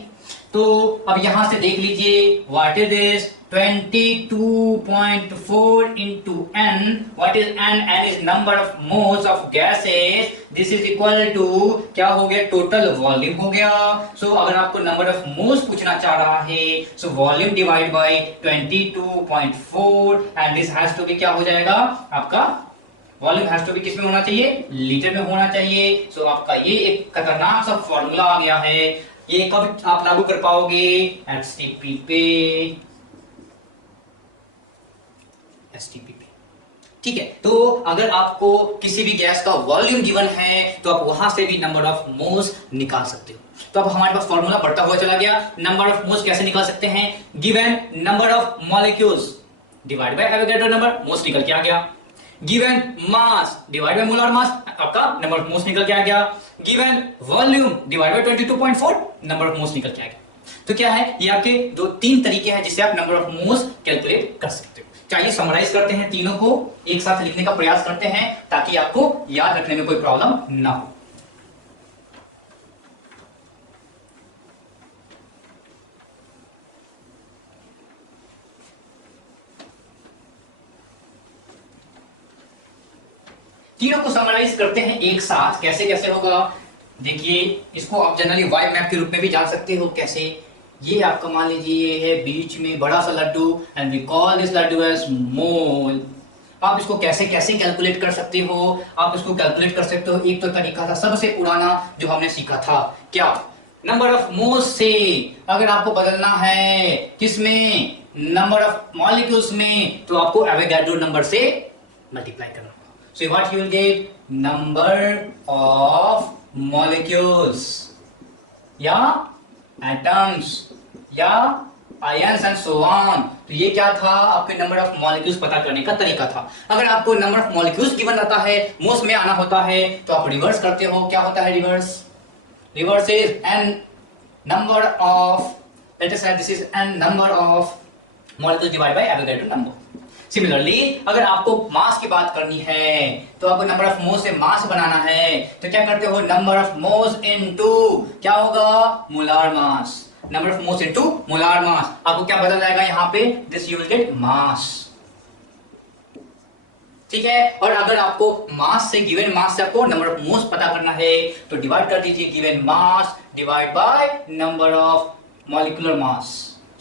तो अब यहां से देख लीजिए, what is this 22.4 into n, what is n? n is number of moles of gases, this is equal to क्या हो गया, टोटल वॉल्यूम हो गया। सो अगर आपको नंबर ऑफ मोल्स पूछना चाह रहा है, so volume divide by 22.4, and this has to be क्या हो जाएगा, आपका वॉल्यूम हैज टू बी किस में होना चाहिए, लीटर में होना चाहिए। सो आपका ये एक खतरनाक सा फॉर्मूला आ गया है, ये कब आप लागू कर पाओगे, एसटीपी पे, एसटीपी पे। ठीक है, तो अगर आपको किसी भी गैस का वॉल्यूम गिवन है तो आप वहां से भी नंबर ऑफ मोल्स निकाल सकते हो। तो अब हमारे पास फॉर्मूला बढ़ता हुआ चला गया। नंबर ऑफ मोल्स कैसे निकाल सकते हैं, given number of molecules divide by Avogadro number, moles निकल के आ गया। Given mass divide by molar mass, आपका नंबर ऑफ मोल्स निकल के आ गया। Given volume divide by 22.4, number of moles निकल के आ गया। तो क्या है, ये आपके 3 तरीके हैं जिससे आप नंबर ऑफ मोल्स कैलकुलेट कर सकते हो। चाहिए समराइज करते हैं, तीनों को एक साथ लिखने का प्रयास करते हैं ताकि आपको याद रखने में कोई प्रॉब्लम ना हो। तीनों को समराइज करते हैं एक साथ, कैसे कैसे होगा देखिए। इसको आप जनरली वाई मैप के रूप में भी जान सकते हो। कैसे, ये आपका मान लीजिए ये है बीच में बड़ा सा लड्डू, and we call this laddu as mole. आप इसको कैसे कैसे कैलकुलेट कर सकते हो, आप इसको कैलकुलेट कर सकते हो। एक तो तरीका था सबसे पुराना जो हमने सीखा था, क्या, नंबर ऑफ मोल्स से। अगर आपको बदलना है किसमें, नंबर ऑफ मॉलिक्यूल्स में, तो आपको एवोगैड्रो नंबर से मल्टीप्लाई करना। So what you will get, number of molecules या atoms या ions and so on। तो ये क्या था, आपके नंबर ऑफ मॉलिक्यूल्स पता करने का तरीका था। अगर आपको नंबर ऑफ मॉलिक्यूल्स गिवन रहता है, मोल्स में आना होता है, तो आप रिवर्स करते हो। क्या होता है reverse, reverse is n number of, let us say this is n number of molecules divided by Avogadro number। Similarly अगर आपको मास की बात करनी है, तो आपको नंबर ऑफ मोल्स से मास बनाना है, तो क्या करते हो, नंबर ऑफ मोल्स इनटू क्या होगा, molar mass. Number of moles into molar मास, आपको क्या बदल जाएगा यहाँ पे, दिस यू विल गेट मास। ठीक है, और अगर आपको मास से, गिवन मास से आपको नंबर ऑफ मोल्स पता करना है, तो डिवाइड कर दीजिए given mass divide by number of molecular mass,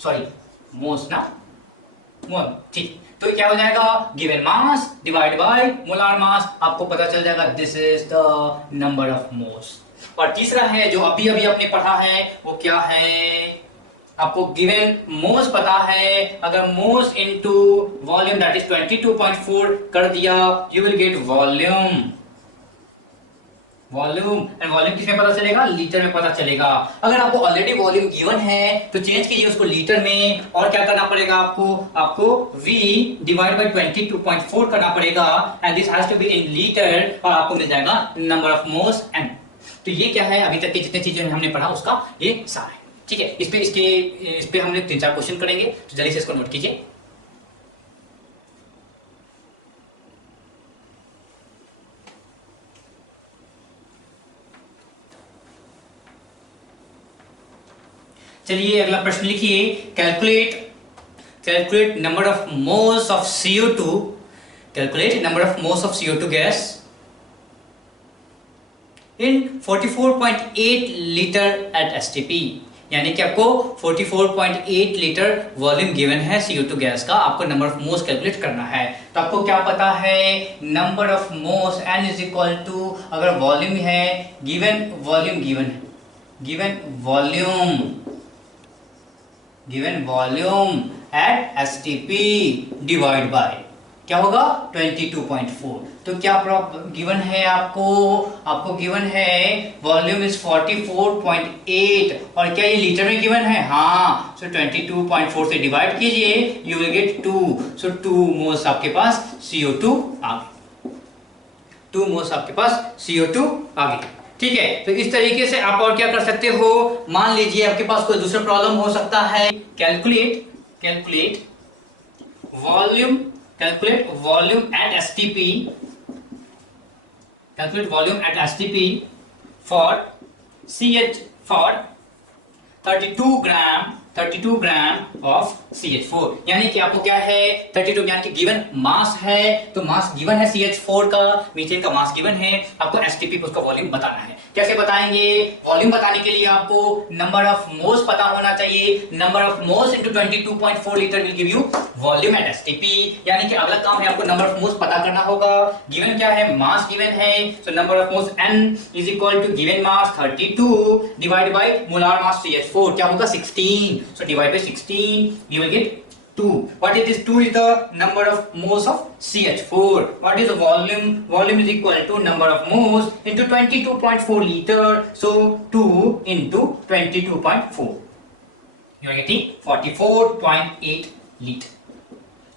sorry moles ना, मोल। ठीक, तो क्या हो जाएगा, given mass divide by molar मास, आपको पता चल जाएगा this is the number of moles. और तीसरा है जो अभी अभी आपने पढ़ा है, वो क्या है, आपको गिवन मोस पता है, अगर मोस इनटू वॉल्यूम दैट इज 22.4 कर दिया, you will gate volume. Volume and volume किसमें पता चलेगा? लीटर में पता चलेगा। अगर आपको ऑलरेडी वॉल्यूम गिवन है तो चेंज कीजिए उसको लीटर में, और क्या करना पड़ेगा आपको V डिवाइड बाय 22.4 करना पड़ेगा, and this has to be in litre, और आपको मिल जाएगा नंबर ऑफ मोल्स n। तो ये क्या है, अभी तक की जितनी चीजें हमने पढ़ा उसका ये सार है। ठीक है, इस पे हमने 3-4 क्वेश्चन करेंगे, तो जल्दी से इसको नोट कीजिए। चलिए अगला प्रश्न लिखिए, calculate number of moles of CO2, calculate number of moles of CO2 gas in 44.8 litre at STP। यानी कि आपको 44.8 लीटर वॉल्यूम गिवन है CO2 गैस का, आपको नंबर ऑफ मोल्स कैलकुलेट करना है। तो आपको क्या पता है, number of moles n is equal to, अगर वॉल्यूम है given volume at STP divide by क्या होगा 22.4। तो क्या गिवन है आपको गिवन है वॉल्यूम इज 44.8, और क्या ये लीटर में गिवन है? हाँ, सो 22.4 से डिवाइड कीजिए, you will gate 2। So 2 moles आपके पास CO2 आ गए, 2 मोल्स आपके पास CO2 आ गए। ठीक है, तो इस तरीके से आप और क्या कर सकते हो, मान लीजिए आपके पास कोई दूसरा प्रॉब्लम हो सकता है, calculate volume at STP for 32 gram of CH4। यानी कि आपको क्या है 32, यानी कि गिवन मास है, तो मास गिवन है CH4 का, मीथेन का मास गिवन है, आपको STP पर उसका वॉल्यूम बताना है। कैसे बताएंगे? वॉल्यूम बताने के लिए आपको नंबर ऑफ मोल्स पता होना चाहिए, number of moles into 22.4 litre will give you volume at STP। यानी कि अगला काम है आपको नंबर ऑफ मोल्स पता करना होगा। गिवन क्या है? मास गिवन है, so number of moles n is equal to given mass 32 divide by molar mass CH4, क्या होगा 16। So divide by 16, you will get 2. What is this? 2 is the number of moles of CH4. What is the volume? Volume is equal to number of moles into 22.4 liter. So 2 into 22.4. You are getting 44.8 liter.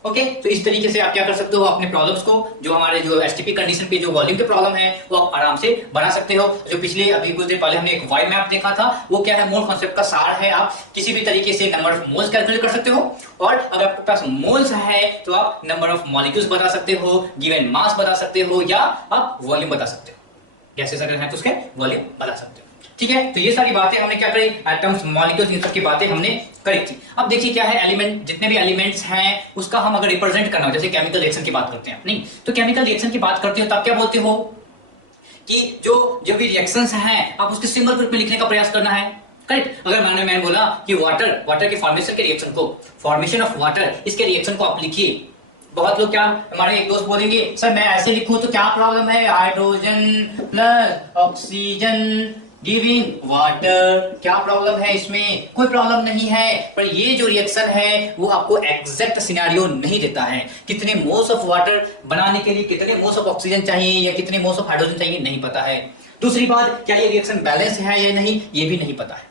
Okay, तो इस तरीके से आप क्या कर सकते हो, अपने प्रॉब्लम्स को जो हमारे जो STP कंडीशन पे जो वॉल्यूम के प्रॉब्लम है वो आप आराम से बना सकते हो। जो पिछले अभी कुछ देर पहले हमने एक वाई मैप देखा था, वो क्या है, मोल कॉन्सेप्ट का सार है। आप किसी भी तरीके से नंबर ऑफ मोल्स कैलकुलेट कर सकते हो, और अगर आपके पास मोल्स है तो आप नंबर ऑफ मॉलिक्यूल्स बता सकते हो, गिवन मास बता सकते हो, या आप वॉल्यूम बता सकते हो। गैसेस अगर है तो उसके वॉल्यूम बता सकते हो। ठीक है, तो ये सारी बातें हमने क्या करी, एटम्स, मॉलिक्यूल्स, इन सब की बातें हमने करी थी। अब देखिए क्या है, एलिमेंट, जितने भी एलिमेंट्स हैं उसका हम अगर रिप्रेजेंट करना हो, जैसे केमिकल रिएक्शन की बात करते हैं, नहीं तो केमिकल रिएक्शन की बात करते हो तब क्या बोलते हो कि जो भी रिएक्शंस हैं आप उसके सिंबल ग्रुप में लिखने का प्रयास करना है। करेक्ट। अगर मैंने बोला कि वाटर के फॉर्मेशन के रिएक्शन को, फॉर्मेशन ऑफ वाटर, इसके रिएक्शन को आप लिखिए। बहुत लोग क्या, हमारे एक दोस्त बोलेंगे सर मैं ऐसे लिखूं तो क्या प्रॉब्लम है, hydrogen plus oxygen giving water, क्या प्रॉब्लम है इसमें? कोई प्रॉब्लम नहीं है, पर ये जो रिएक्शन है वो आपको एग्जैक्ट सिनेरियो नहीं देता है। कितने मोल्स ऑफ वाटर बनाने के लिए कितने मोल्स ऑफ ऑक्सीजन चाहिए या कितने मोल्स ऑफ हाइड्रोजन चाहिए, नहीं पता है। दूसरी बात, क्या ये रिएक्शन बैलेंस है या नहीं, ये भी नहीं पता है।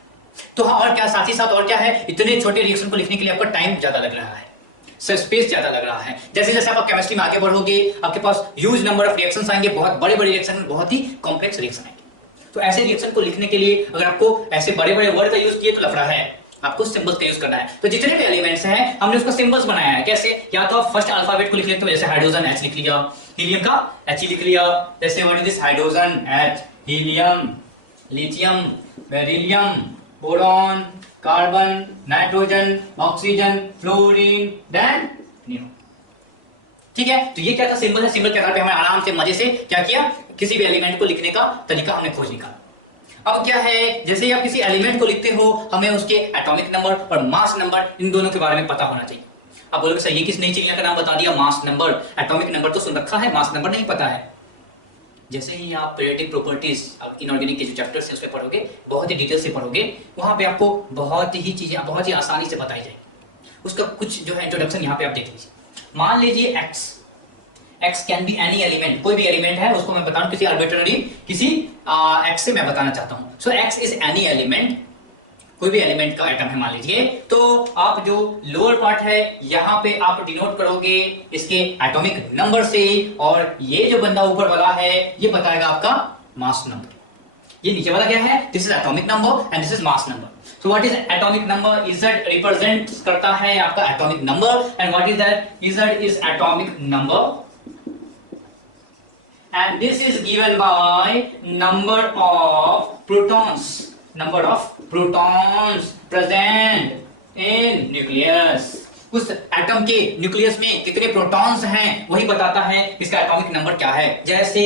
तो हाँ, और क्या साथ ही साथ और क्या है, इतने छोटे रिएक्शन को लिखने के लिए आपका टाइम ज्यादा लग रहा है, स्पेस ज्यादा लग रहा है। जैसे जैसे आप केमिस्ट्री में आगे बढ़ोगे आपके पास ह्यूज नंबर ऑफ रिएक्शंस आएंगे, बहुत बड़े बड़े रिएक्शन, बहुत ही कॉम्प्लेक्स रिएक्शन आएंगे। तो ऐसे रिएक्शन को लिखने के लिए अगर आपको ऐसे बड़े बड़े वर्ड का यूज किए तो लफड़ा है, आपको सिंबल्स का यूज करना है। तो जितने भी एलिमेंट्स हैं हमने उसका सिंबल्स बनाया है। कैसे? या तो आप फर्स्ट अल्फाबेट को लिख लेते हो, जैसे हाइड्रोजन H लिख लिया, हीलियम का He लिख लिया, जैसे what is this, hydrogen H, helium, lithium, beryllium, boron, carbon, nitrogen, oxygen, fluorine, then neon. ठीक है, तो ये क्या था, सिंबल है। सिंबल के आधार पे हमें आराम से मजे से क्या किया, किसी भी एलिमेंट को लिखने का तरीका हमने खोज निकाला। अब क्या है, जैसे ही आप किसी एलिमेंट को लिखते हो हमें उसके एटॉमिक नंबर और मास नंबर, इन दोनों के बारे में पता होना चाहिए। आप बोलोगे सर ये किस नई चीज का नाम बता दिया, मास नंबर, एटॉमिक नंबर तो सुन रखा है, मास नंबर नहीं पता है। जैसे ही आप पीरियोडिक प्रॉपर्टीज इनऑर्गेनिक के जो चैप्टर्स हैं उसमें पढ़ोगे, बहुत ही डिटेल से पढ़ोगे, वहां पे आपको बहुत ही चीजें बहुत ही आसानी से बताई जाएगी। उसका कुछ जो है इंट्रोडक्शन यहाँ पे आप देख लीजिए। मान लीजिए x can be any element, कोई भी एलिमेंट है उसको मैं बता रहा हूं किसी आर्बिट्ररी किसी एक्स से मैं बताना चाहता हूं। सो एक्स इज एनी एलिमेंट, कोई भी एलिमेंट का आइटम है मान लीजिए। तो आप जो लोअर पार्ट है यहाँ पे आप डिनोट करोगे इसके एटॉमिक नंबर से, और ये जो बंदा ऊपर वाला है ये बताएगा आपका मास नंबर। ये नीचे वाला क्या है? This is atomic number and this is mass number. So what is atomic number? EZ represent करता है आपका atomic number, and what is that? EZ is atomic number and this is given by number of protons present in nucleus। उस atom के nucleus में कितने protons हैं वही बताता है इसका एटॉमिक नंबर क्या है। जैसे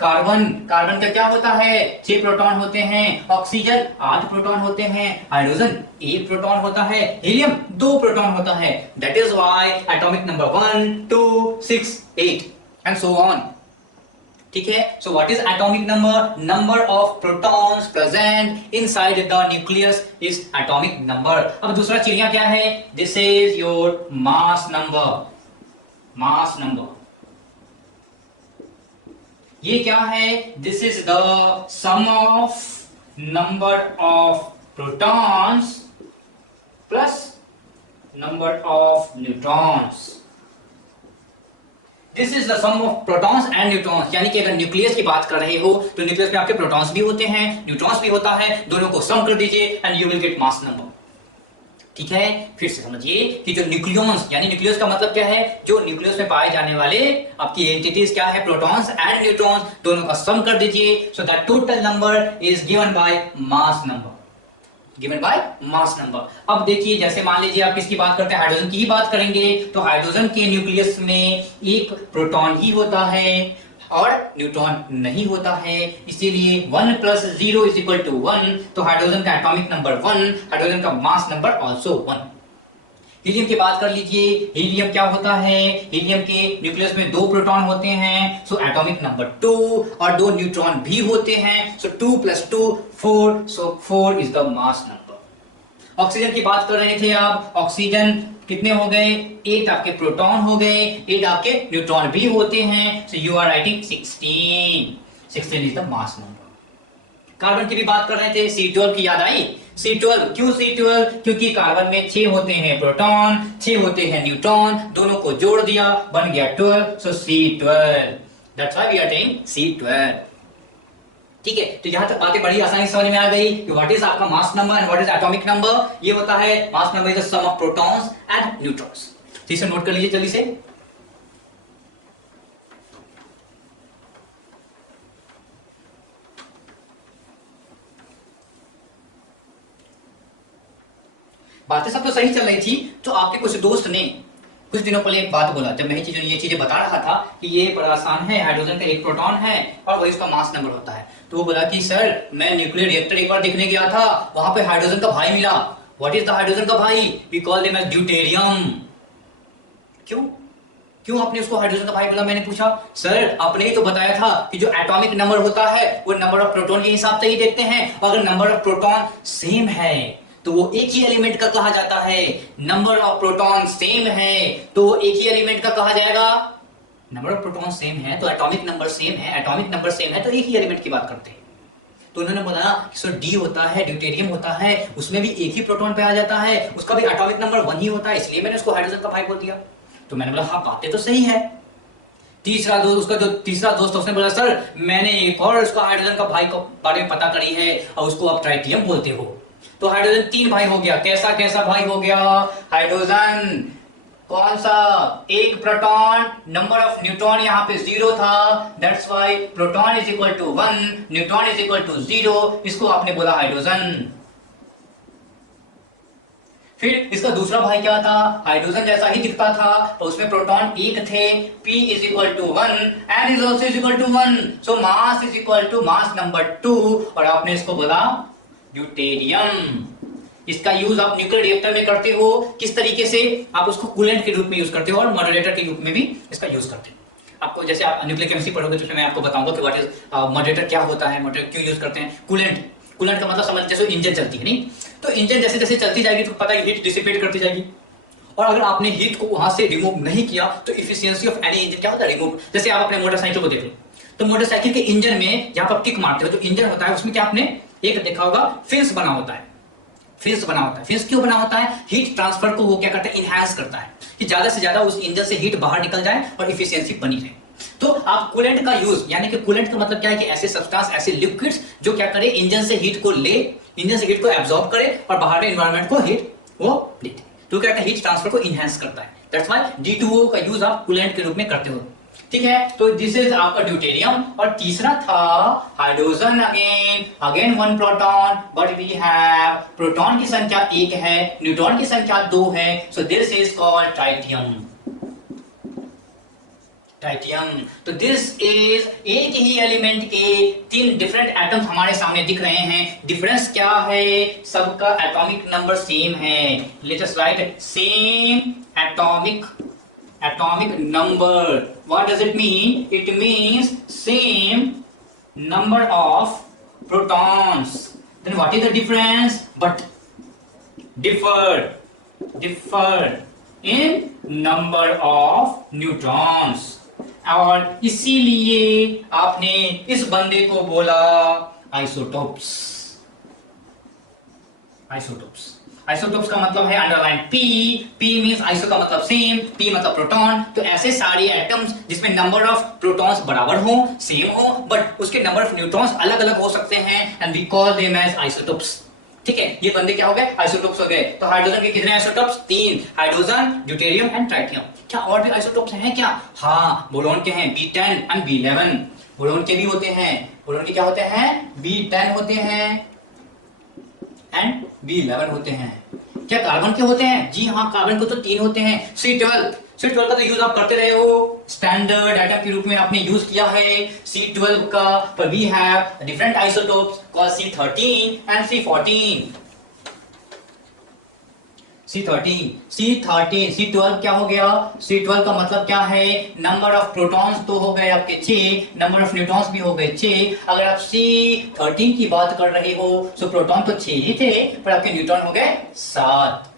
कार्बन का क्या होता है? 6 प्रोटॉन होते हैं। ऑक्सीजन 8 प्रोटॉन होते हैं। हाइड्रोजन 1 प्रोटॉन होता है। हीलियम 2 प्रोटॉन होता है। That is why atomic number 1 2 6 8 and so on. ठीक है। So what is atomic number? Number of protons present inside the nucleus is atomic number. अब दूसरा चिड़िया क्या है? This is your mass number. ये क्या है? This is the sum of number of protons plus number of neutrons. This is the sum of protons and neutrons. यानी कि अगर न्यूक्लियस की बात कर रहे हो तो न्यूक्लियस में आपके प्रोटॉन्स भी होते हैं, न्यूट्रॉन्स भी होता है, दोनों को सम कर दीजिए and you will gate mass number. ठीक है। फिर से समझिए कि जो न्यूक्लियस, यानी न्यूक्लियस का मतलब क्या है? जो न्यूक्लियस में पाए जाने वाले आपकी एंटिटीज क्या है? प्रोटॉन्स एंड न्यूट्रॉन्स, दोनों का सम कर दीजिए। So that total number is given by mass number. अब देखिए, जैसे मान लीजिए आप किसकी बात करते हैं? हाइड्रोजन की ही बात करेंगे। तो हाइड्रोजन के न्यूक्लियस में एक प्रोटॉन ही होता है और न्यूट्रॉन नहीं होता है, इसीलिए 1 + 0 = 1। तो हाइड्रोजन का एटॉमिक नंबर 1, हाइड्रोजन का मास नंबर आल्सो 1। हीलियम की बात कर लीजिए। हीलियम क्या होता है? हीलियम के न्यूक्लियस में 2 प्रोटॉन होते हैं, सो एटॉमिक नंबर 2, और 2 न्यूट्रॉन भी होते हैं, सो 2 + 2 4, so 4 is the mass number. Oxygen की बात कर रहे थे आप। ऑक्सीजन कितने हो गए? 8 आपके प्रोटॉन हो गए, 8 आपके न्यूट्रॉन भी होते हैं, so you are writing 16 is the mass number. Carbon की भी बात कर रहे थे। C12 की याद आई? C12 क्यों C12? क्योंकि कार्बन में 6 होते हैं प्रोटॉन, 6 होते हैं न्यूट्रॉन, दोनों को जोड़ दिया बन गया 12, सो C12। That's why we are taking C12। ठीक है। तो यहां तक बातें बड़ी आसानी से समझ में आ गई कि व्हाट इज आपका mass number and what is atomic number. ये होता है mass number is the sum of protons and neutrons. तो इसे नोट कर लीजिए जल्दी से। बातें सब तो सही चल रही थी, तो आपके कुछ दोस्त ने कुछ दिनों पहले एक बात बोला, जब मैं ये चीजें बता रहा था कि ये बड़ा आसान है, हाइड्रोजन का 1 प्रोटॉन है और वही उसका मास नंबर होता है। तो वो बोला कि सर मैं न्यूक्लियर रिएक्टर एक बार देखने गया था, वहां पे हाइड्रोजन का भाई मिला। व्हाट इज द हाइड्रोजन का भाई? We call them as deuterium. क्यों आपने उसको हाइड्रोजन का भाई बोला? मैंने पूछा सर आपने ही तो बताया था कि जो एटॉमिक नंबर होता है वो नंबर ऑफ प्रोटॉन के हिसाब से ही देखते हैं, और अगर नंबर ऑफ प्रोटॉन सेम है तो वो एक ही एलिमेंट का कहा जाता है। नंबर ऑफ प्रोटॉन सेम है तो एक ही एलिमेंट का कहा जाएगा। नंबर ऑफ प्रोटॉन सेम है तो एटॉमिक नंबर सेम है, एटॉमिक नंबर सेम है तो एक ही एलिमेंट की बात करते हैं। तो उन्होंने बोला सो डी होता है, ड्यूटेरियम होता है, उसमें भी एक ही प्रोटॉन पे आ जाता है, उसका भी एटॉमिक नंबर 1 ही होता है, इसलिए मैंने उसको हाइड्रोजन का भाई बोल दिया। तो मैंने बोला हाँ बातें तो सही है। तीसरा दोस्त उसने बोला सर मैंने एक और उसका हाइड्रोजन का भाई को बारे में पता करी है और उसको आप ट्राइटियम बोलते हो। तो हाइड्रोजन 3 भाई हो गया। कैसा भाई हो गया? हाइड्रोजन कौन सा? 1 प्रोटॉन, नंबर ऑफ न्यूट्रॉन यहाँ पे 0 था, that's why proton is equal to 1, neutron is equal to 0, इसको आपने बोला हाइड्रोजन। फिर इसका दूसरा भाई क्या था? हाइड्रोजन जैसा ही दिखता था और उसमें प्रोटॉन 1 थे, P is equal to 1 and is also is equal to 1, so mass is equal to mass number 2, और आपने इसको बोला ड्यूटेरियम। इसका यूज आप न्यूक्लियर रिएक्टर में करते हो। किस तरीके से? आप उसको कूलेंट के रूप में यूज करते हो और मॉडरेटर के रूप में भी इसका यूज करते हो। आपको जैसे आप न्यूक्लियर केमिस्ट्री पढ़ोगे तो मैं आपको बताऊंगा कि व्हाट इज मॉडरेटर, क्या होता है मॉडरेटर, क्यों यूज करते हैं। कूलेंट, कूलेंट का मतलब समझ, जैसे इंजन चलती है नहीं, तो इंजन जैसे जैसे चलती जाएगी तो पता है हीट डिसिपेट करती जाएगी, और अगर आपने हीट को वहां से रिमूव नहीं किया तो इफिशियंसी ऑफ एनी इंजन क्या होता है, रिमूव। जैसे आप अपने मोटरसाइकिल को देख लो, तो मोटरसाइकिल के इंजन में जहां पर किक मारते हो, जो इंजन होता है उसमें क्या आपने एक देखा होगा, फिन्स बना होता है, फिन्स बना होता है। फिन्स क्यों बना होता है, हीट ट्रांसफर को वो क्या करता है, इनहैंस करता है, कि ज्यादा से ज्यादा उस इंजन से हीट बाहर निकल जाए और इफिशियंसी बनी रहे। तो आप कूलेंट का यूज, यानी कि कूलेंट का मतलब क्या है कि ऐसे सब्सटेंस, ऐसे लिक्विड्स जो क्या करे, इंजन से हीट को ले, इंजन से हीट को एब्जॉर्ब करे और बाहर एनवायरनमेंट को हीट वो दे दे, तो क्या हीट ट्रांसफर को इनहैंस करता है। दैट्स व्हाई D2O का यूज आप कूलेंट के रूप में करते हो, ठीक है। तो दिस इज आपका ड्यूटेरियम। और तीसरा था hydrogen, again again one proton, but we have proton की संख्या 1 है, न्यूट्रॉन की संख्या 2 है, so this is called tritium. Tritium, तो दिस इज, एक ही एलिमेंट के 3 डिफरेंट एटम्स हमारे सामने दिख रहे हैं। डिफरेंस क्या है, सबका एटॉमिक नंबर सेम है। Let us right same atomic number. What does it mean? It means same number of protons. Then what is the difference? But differ in number of neutrons. और इसीलिए आपने इस बंदे को बोला आइसोटोप्स। आइसोटोप्स, आइसोटोप्स का मतलब है अंडरलाइन पी मींस आइसो का मतलब सेम, पी मतलब प्रोटॉन। तो ऐसे सारे एटम्स जिसमें नंबर ऑफ प्रोटॉन्स बराबर हो, सेम हो, बट उसके नंबर ऑफ न्यूट्रॉन्स अलग अलग हो सकते हैं, and we call them as isotopes. ठीक है, ये बंदे क्या हो गए, आइसोटोप्स हो गए। तो हाइड्रोजन के कितने isotopes, 3, hydrogen, deuterium and tritium. क्या और भी आइसोटोप्स हैं क्या? हाँ, बोरॉन के हैं B10 एंड B11। बोरॉन के भी होते हैं, बोरॉन के क्या होते हैं, B10 होते हैं एंड B11 होते हैं। क्या कार्बन के होते हैं? जी हाँ, कार्बन को तो 3 होते हैं। C12 का तो यूज आप करते रहे हो, स्टैंडर्ड एटम के रूप में आपने यूज किया है C12 का। पर we have different isotopes called C13 and C14। C12 क्या हो गया? C12 का मतलब क्या है, नंबर ऑफ प्रोटॉन्स तो हो गए आपके 6, नंबर ऑफ न्यूट्रॉन्स भी हो गए 6। अगर आप C13 की बात कर रहे हो तो प्रोटॉन तो 6 ही थे, पर आपके न्यूट्रॉन हो गए 7,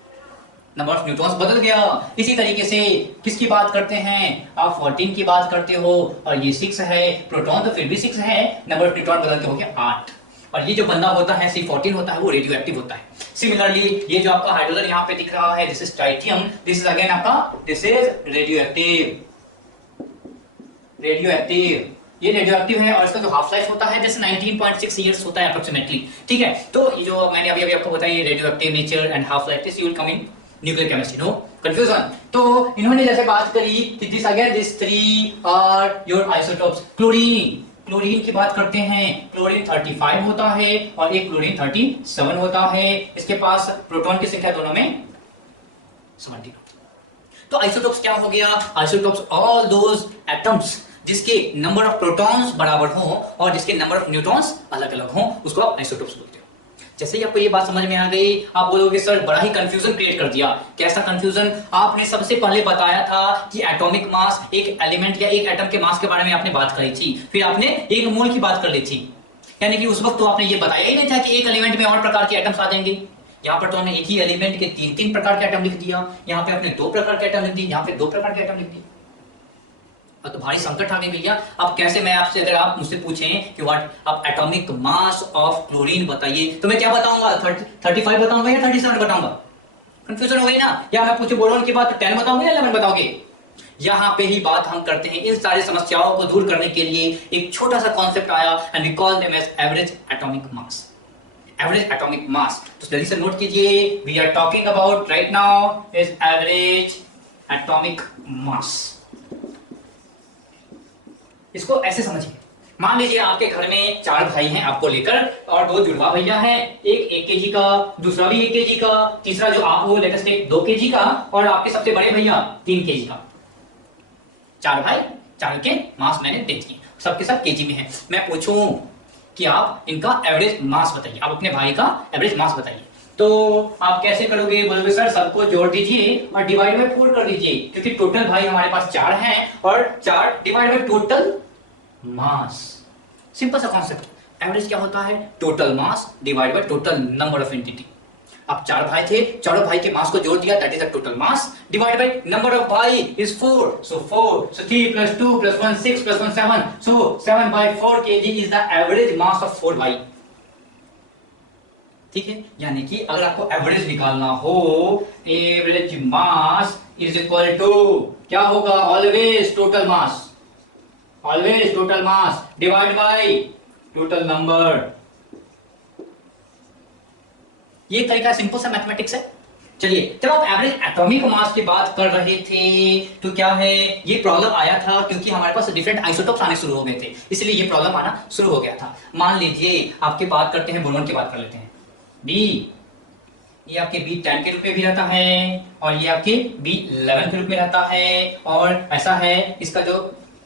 नंबर ऑफ न्यूट्रॉन्स बदल गया। इसी तरीके से किसकी बात करते हैं, आप 14 की बात करते हो और ये 6 है, प्रोटॉन तो फिर भी 6 है, नंबर ऑफ न्यूट्रॉन बदल के हो गया 8। और ये जो बंदा होता है C14 होता है, वो रेडियो एक्टिव होता है। सिमिलरली ये जो आपका हाइड्रोजन यहाँ पे दिख रहा है, this is tritium, this is again आपका, दिस इज रेडियो एक्टिव। ये रेडियो एक्टिव है और इसका जो हाफ लाइफ होता है जैसे 19.6 इयर्स होता है अप्रोक्सीमेटली। ठीक है, तो ये जो मैंने अभी आपको बताया, ये radioactive nature and half life, this you will come in nuclear chemistry, no confusion. तो इन्होंने जैसे बात करी कि this again this 3 are your isotopes. Chlorine की बात करते हैं, क्लोरीन 35 होता है और एक क्लोरीन 37 होता है। इसके पास प्रोटॉन की संख्या दोनों में 70। तो आइसोटोप्स क्या हो गया, आइसोटोप्स ऑल दोज एटम्स जिसके नंबर ऑफ प्रोटॉन्स बराबर हो और जिसके नंबर ऑफ न्यूट्रॉन्स अलग अलग हो, उसको आप आइसोटोप्स बोलते हो। जैसे ही आपको ये बात समझ में आ गई, आप बोलोगे सर बड़ा ही कंफ्यूजन क्रिएट कर दिया। कैसा कंफ्यूजन? आपने सबसे पहले बताया था कि एटॉमिक मास, एक एलिमेंट या एक एटम के मास के बारे में आपने बात करी थी, फिर आपने एक मोल की बात कर ली थी, यानी कि उस वक्त तो आपने ये बताया ही नहीं था कि एक एलिमेंट में और प्रकार के एटम्स आ जाएंगे। यहाँ पर तो हमने एक ही एलिमेंट के 3-3 प्रकार के एटम लिख दिया, यहाँ पे आपने 2 प्रकार के एटम लिख दिए, यहाँ पे 2 प्रकार के एटम लिख दिए। तो भारी संकट आ गई भैया। अब कैसे, मैं आपसे, अगर आप मुझसे पूछें कि व्हाट आप एटॉमिक मास ऑफ क्लोरीन बताइए, तो मैं क्या बताऊंगा, 35 बताऊंगा या 37 बताऊंगा? कंफ्यूजन हो गई ना। या मैं पूछे बोरोन की बात, 10 बताओगे या 11 बताओगे? यहां पे ही बात हम करते हैं। इन सारी समस्याओं को दूर करने के लिए एक छोटा सा कॉन्सेप्ट आया and we call them as average atomic mass. Average atomic mass, तो जल्दी से नोट कीजिए, we are talking about right now is average atomic mass. इसको ऐसे समझिए, मान लीजिए आपके घर में 4 भाई हैं आपको लेकर और 2 जुड़वा भैया हैं, एक 1 केजी का, दूसरा भी 1 केजी का, तीसरा जो आप हो लेट अस टेक 2 केजी का, और आपके सबसे बड़े भैया 3 केजी का। 4 भाई, 4 के मास मैंने दे दिए, सबके सब केजी में है। मैं पूछूं कि आप इनका एवरेज मास बताइए, आप अपने भाई का एवरेज मास बताइए, तो आप कैसे करोगे, बोलोगे सर सबको जोड़ दीजिए और डिवाइड बाय 4 कर दीजिए, क्योंकि टोटल भाई हमारे पास 4 हैं और 4 divide by total mass. Simple सा कॉन्सेप्ट। एवरेज क्या होता है, total mass divide by total number of entity. अब 4 भाई थे, चारों भाई के मास को जोड़ दिया, that is the total mass divide by number of भाई is 4, so 4, so 3 + 2 + 1 6 + 1 7, so 7/4 kg is the average mass of 4 भाई। ठीक है, यानी कि अगर आपको एवरेज निकालना हो, average mass is equal to क्या होगा, always total mass, always total mass divide by total number. ये तरीका सिंपल सा मैथमेटिक्स है। चलिए, जब आप एवरेज एटॉमिक मास की बात कर रहे थे तो क्या है, ये प्रॉब्लम आया था क्योंकि हमारे पास डिफरेंट आइसोटोप्स आने शुरू हो गए थे, इसलिए ये प्रॉब्लम आना शुरू हो गया था। मान लीजिए आपके बात करते हैं बोरोन की बात कर लेते हैं, बी, ये आपके B10 के रूप में भी रहता है और ये आपके B11 के रूप में रहता है, और ऐसा है इसका जो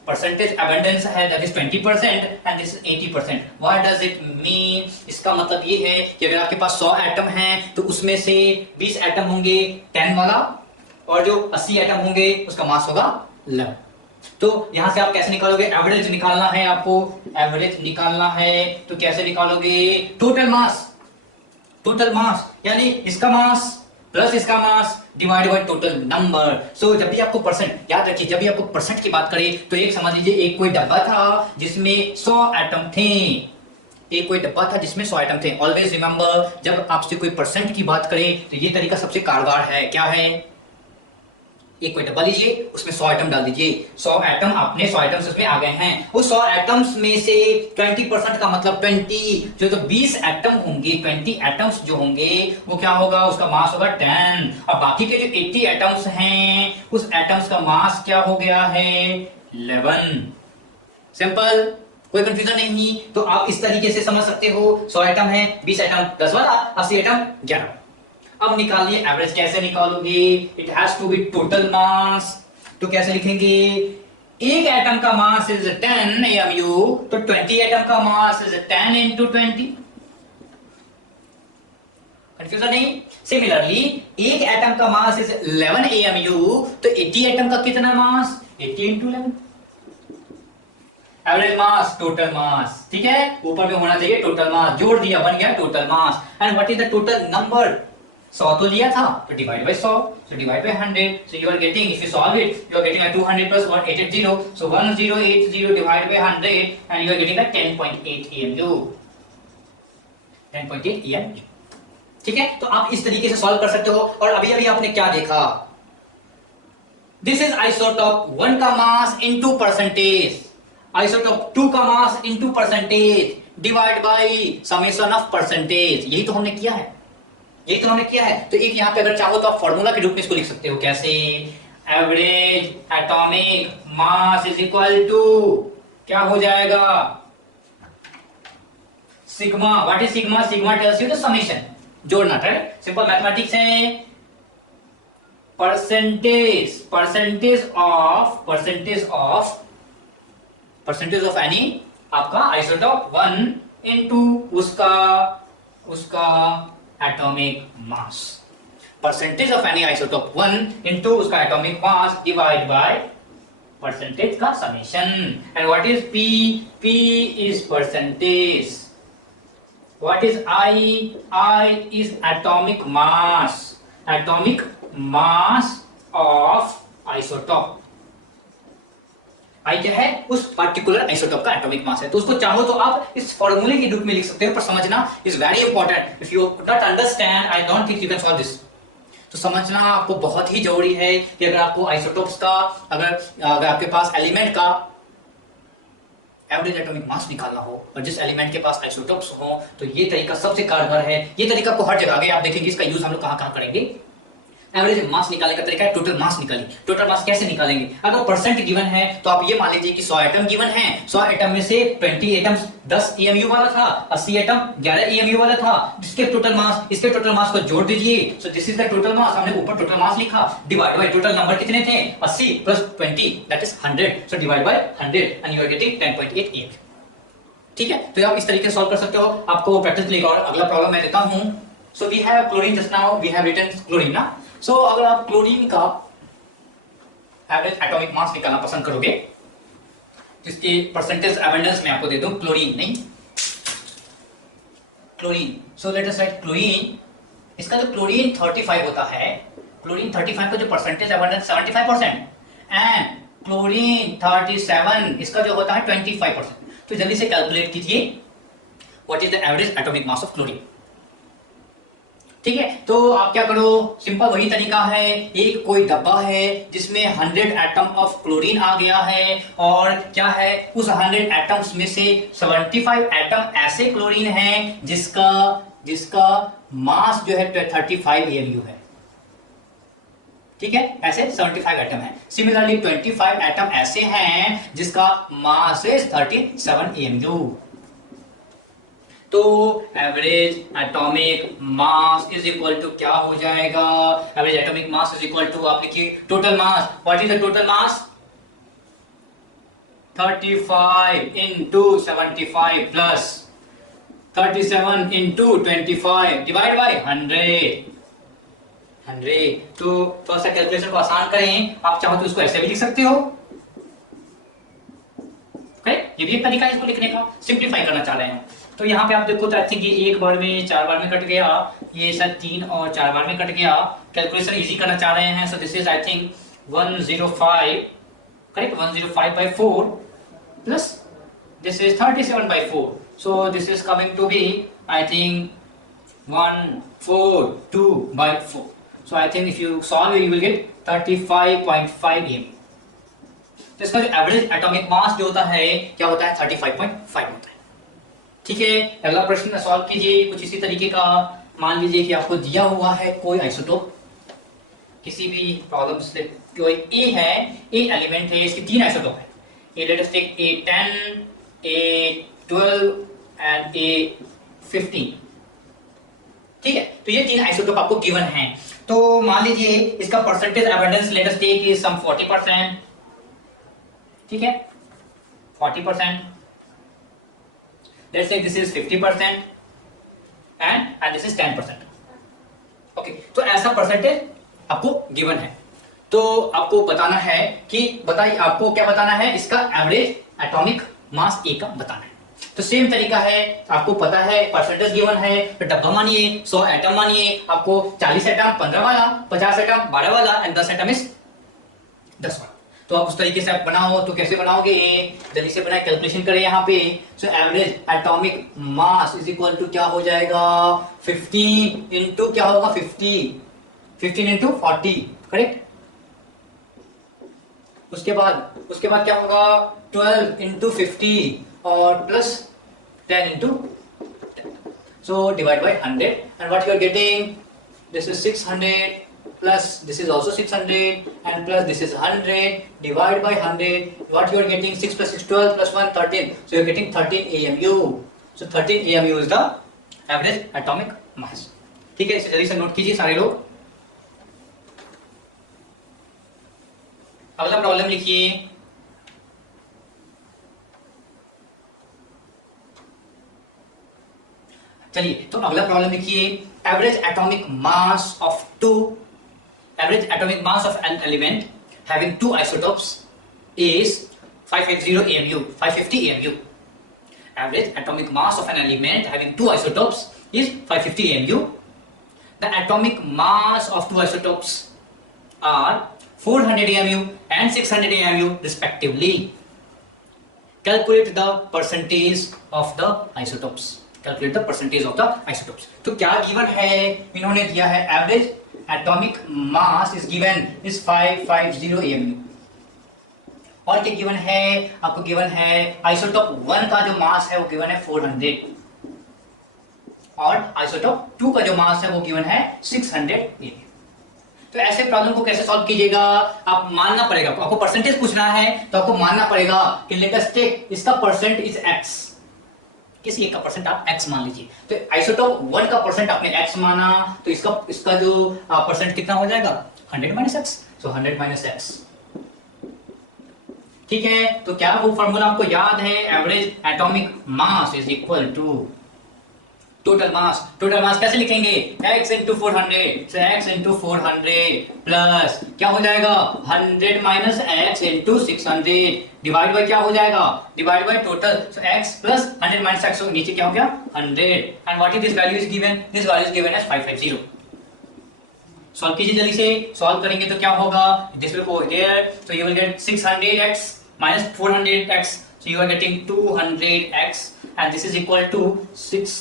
परसेंटेज अबंडेंस है that is 20% and this is 80%। What does it mean, इसका मतलब ये है कि अगर आपके पास 100 एटम हैं तो उसमें से 20 एटम होंगे 10 वाला, और जो 80 एटम होंगे उसका मास होगा 11। तो यहां से आप कैसे निकालोगे, एवरेज निकालना है आपको, एवरेज निकालना है तो कैसे निकालोगे, टोटल मास, टोटल मास यानी इसका मास प्लस इसका mass divide by total number. So जब भी आपको परसेंट, याद रखिए जब भी आपको परसेंट की बात करें तो एक समझ लीजिए एक कोई डब्बा था जिसमें 100 एटम थे, एक कोई डब्बा था जिसमें 100 एटम थे। ऑलवेज रिमेंबर, जब आपसे कोई परसेंट की बात करे तो ये तरीका सबसे कारगर है। क्या है, एक कोई डब्बा लीजिए, उसमें 100 एटम डाल दीजिए, 100 एटम अपने 100 एटम्स उसमें आ गए हैं, वो 100 एटम्स में से 20% का मतलब 20, जो 20 एटम होंगे, 20 एटम्स जो होंगे वो क्या होगा, उसका मास होगा 10, और बाकी के जो 80 एटम्स हैं उस एटम्स का मास क्या हो गया है 11। सिंपल, कोई कंफ्यूजन नहीं। तो आप इस तरीके से समझ सकते हो, 100 एटम है, 20 एटम 10 वाला, 80 एटम 11। अब निकालिए एवरेज, कैसे निकालोगे, it has to be total mass. तो कैसे लिखेंगे, एक एटम का मास इज 10 AMU, तो 20 एटम का मास इज 10 into 20। कंफ्यूजन नहीं। सिमिलरली एक एटम का मास इज 11 AMU, तो 80 एटम का कितना मास, 80 into 11। Average mass total mass, ठीक है, ऊपर में होना चाहिए टोटल मास, जोड़ दिया बन गया total mass. And what is the total number, 100 तो लिया था तो divide by 100, so divide by 100, so you are getting, if you solve it you are getting 200 plus 1880, so 1080 divided by 100 and you are getting a 10.8 AMU, 10.8 AMU। ठीक है, तो आप इस तरीके से सॉल्व कर सकते हो। और अभी अभी आपने क्या देखा, दिस इज आइसोटॉप 1 का मास इनटू परसेंटेज, आइसोटॉप 2 का mass into percentage divide by summation of percentage, यही तो हमने किया है, यही तो हमने किया है। तो एक यहां पे अगर चाहो तो आप फॉर्मूला के रूप में इसको लिख सकते हो, कैसे, average atomic mass is equal to क्या हो जाएगा, sigma. What is sigma, sigma tells you the summation, जोड़ना, राइट, सिंपल मैथमेटिक्स है। परसेंटेज, परसेंटेज ऑफ एनी आपका आइसोटॉप 1 इनटू उसका atomic mass, percentage of any isotope 1 into उसका atomic mass divide by percentage का summation. And what is P, P is percentage, what is I is atomic mass of isotope. I क्या है, उस particular isotope का atomic mass है। तो उसको चाहो तो आप इस फॉर्मूले के रूप में लिख सकते हो, पर समझना is very important. If you not understand, I don't think you can solve this. तो समझना आपको बहुत ही जरूरी है कि अगर आपको आइसोटोप्स का, अगर आपके पास एलिमेंट का एवरेज एटॉमिक मास निकालना हो और जिस एलिमेंट के पास आइसोटोप्स हो, तो ये तरीका सबसे कारगर है। ये तरीका को हर जगह आगे आप देखेंगे, इसका यूज हम लोग कहां करेंगे। एवरेज मास निकालने का तरीका है टोटल मास निकालिए। टोटल मास कैसे निकालेंगे, अगर परसेंट गिवन है तो आप ये मान लीजिए कि 100 एटम गिवन है, 100 एटम में से 20 एटम्स 10 AMU वाला था, 80 एटम 11 AMU वाला था, इसके टोटल मास को जोड़ दीजिए। सो दिस इज द टोटल मास, हमने ऊपर टोटल मास लिखा, डिवाइड बाय टोटल नंबर कितने थे, 80 plus 20 that is 100, so divide by 100 and you are getting 10.8 AMU। ठीक है, तो आप इस तरीके से सॉल्व कर सकते हो। आपको प्रैक्टिस के लिए और अगला प्रॉब्लम मैं देता हूं। So we have chlorine, just now we have written chlorine ना। सो अगर आप क्लोरीन का एवरेज एटॉमिक मास निकालना पसंद करोगे, जिसकी परसेंटेज अबंडेंस मैं आपको दे दूं, क्लोरीन नहीं, क्लोरीन। सो लेट अस राइट क्लोरीन, इसका जो क्लोरीन 35 होता है, क्लोरीन 35 का जो परसेंटेज अबंडेंस 75% एंड क्लोरीन 37 इसका जो होता है 25%। तो जल्दी से कैलकुलेट कीजिए what is the average atomic mass of chlorine. ठीक है, तो आप क्या करो, सिंपल वही तरीका है, एक कोई डब्बा है जिसमें 100 एटम ऑफ क्लोरीन आ गया है, और क्या है उस 100 एटम्स में से 75 एटम ऐसे क्लोरीन है जिसका मास जो है 35 AMU है। ठीक है, ऐसे 75 एटम है। सिमिलरली 25 एटम ऐसे हैं जिसका मास इज 37 AMU। तो average atomic mass is equal to क्या हो जाएगा, average atomic mass is equal to, आप लिखिए total mass. What is the total mass, 35 into 75 plus 37 into 25 divide by 100। तो थोड़ा सा कैलकुलेशन को आसान करें, आप चाहो तो उसको ऐसे भी लिख सकते हो। ये भी एक तरीका है इसको लिखने का, सिंप्लीफाई करना चाह रहे हैं। तो यहाँ पे आप देखो तो आई थिंक ये एक बार में 4 बार में कट गया, ये शायद 3 और 4 बार में कट गया। कैलकुलेशन इजी करना चाह रहे हैं, so this is I think 105, correct, 105/4 plus this is 37/4, so this is coming to be I think 142/4। So I think if you solve you will get 35.5 AMU। तो इसका जो एवरेज एटॉमिक मास जो होता है क्या होता है, 35.5 होता है। ठीक है, अगला प्रश्न सॉल्व कीजिए कुछ इसी तरीके का। मान लीजिए कि आपको दिया हुआ है कोई आइसोटोप, किसी भी प्रॉब्लम से कोई ए है, ए एलिमेंट है, इसकी 3 आइसोटोप है, a let us take A10, A12 and A15। ठीक है, तो ये 3 आइसोटोप आपको गिवन हैं। तो मान लीजिए इसका percentage abundance let us take is some 40%। ठीक है, 40%, let's say this is 50% and this is 10%। Okay, तो ऐसा परसेंटेज आपको गिवन है। तो आपको बताना है कि बताइए आपको क्या बताना है, इसका एवरेज एटॉमिक मास ए का बताना है। तो सेम तरीका है, आपको पता है परसेंटेज गिवन है, तो डब्बा मानिए 100 एटम मानिए, आपको 40 एटम 15 वाला, 50 एटम 12 वाला एंड 10 एटम इज 10 वाला। तो आप उस तरीके से आप बनाओ, तो कैसे बनाओगे, जल्दी से बनाए, कैलकुलेशन करें यहाँ पे। So average atomic mass is equal to क्या हो जाएगा, 15 इंटू क्या होगा, 15 इंटू 40, करेक्ट। उसके बाद क्या होगा, 12 इंटू 50 और plus 10 into, so divide by 100 and what you are getting, this is 600 plus this is also 600 and plus this is 100 divided by 100, what you are getting, 6 plus 6 12 plus 1 13, so you are getting 13 AMU। so 13 AMU is the average atomic mass। ठीक है, इसे जल्दी से note कीजिए सारे लोग। अगला problem लिखिए, चलिए तो अगला प्रॉब्लम लिखिए, average atomic mass of average atomic mass of an element having 2 isotopes is 550 AMU, 550 AMU। Average atomic mass of an element having 2 isotopes is 550 AMU। The atomic mass of 2 isotopes are 400 AMU and 600 AMU respectively। Calculate the percentage of the isotopes। Calculate the percentage of the isotopes। तो क्या given है, इन्होंने दिया है average atomic mass is given is 550 AMU, और क्या given है, आपको गिवन है आइसोटोप 1 का जो मास है वो गिवन है 400 और आइसोटोप 2 का जो मास है वो गिवन है 600 AMU। तो ऐसे प्रॉब्लम को कैसे सॉल्व कीजिएगा, आप मानना पड़ेगा, आपको परसेंटेज पूछना है तो आपको मानना पड़ेगा कि लेट अस टेक इसका परसेंट इज x, किसी एक का परसेंट आप x मान लीजिए। तो आइसोटोप 1 का परसेंट आपने x माना, तो इसका जो परसेंट कितना हो जाएगा, 100 माइनस x, सो 100 माइनस x। ठीक है, तो क्या वो फॉर्मूला आपको याद है, average atomic mass is equal to total mass कैसे लिखेंगे? x into 400, so x into 400 plus क्या हो जाएगा 100 minus x into 600 divide by क्या हो जाएगा, divide by total, so x plus 100 minus x, नीचे क्या हो गया 100 and what is this value is given, this value is given as 550। Solve कीजिए जल्दी से, सॉल्व करेंगे तो क्या होगा, this will go here, so you will get 600x minus 400x, so you are getting 200x and this is equal to 6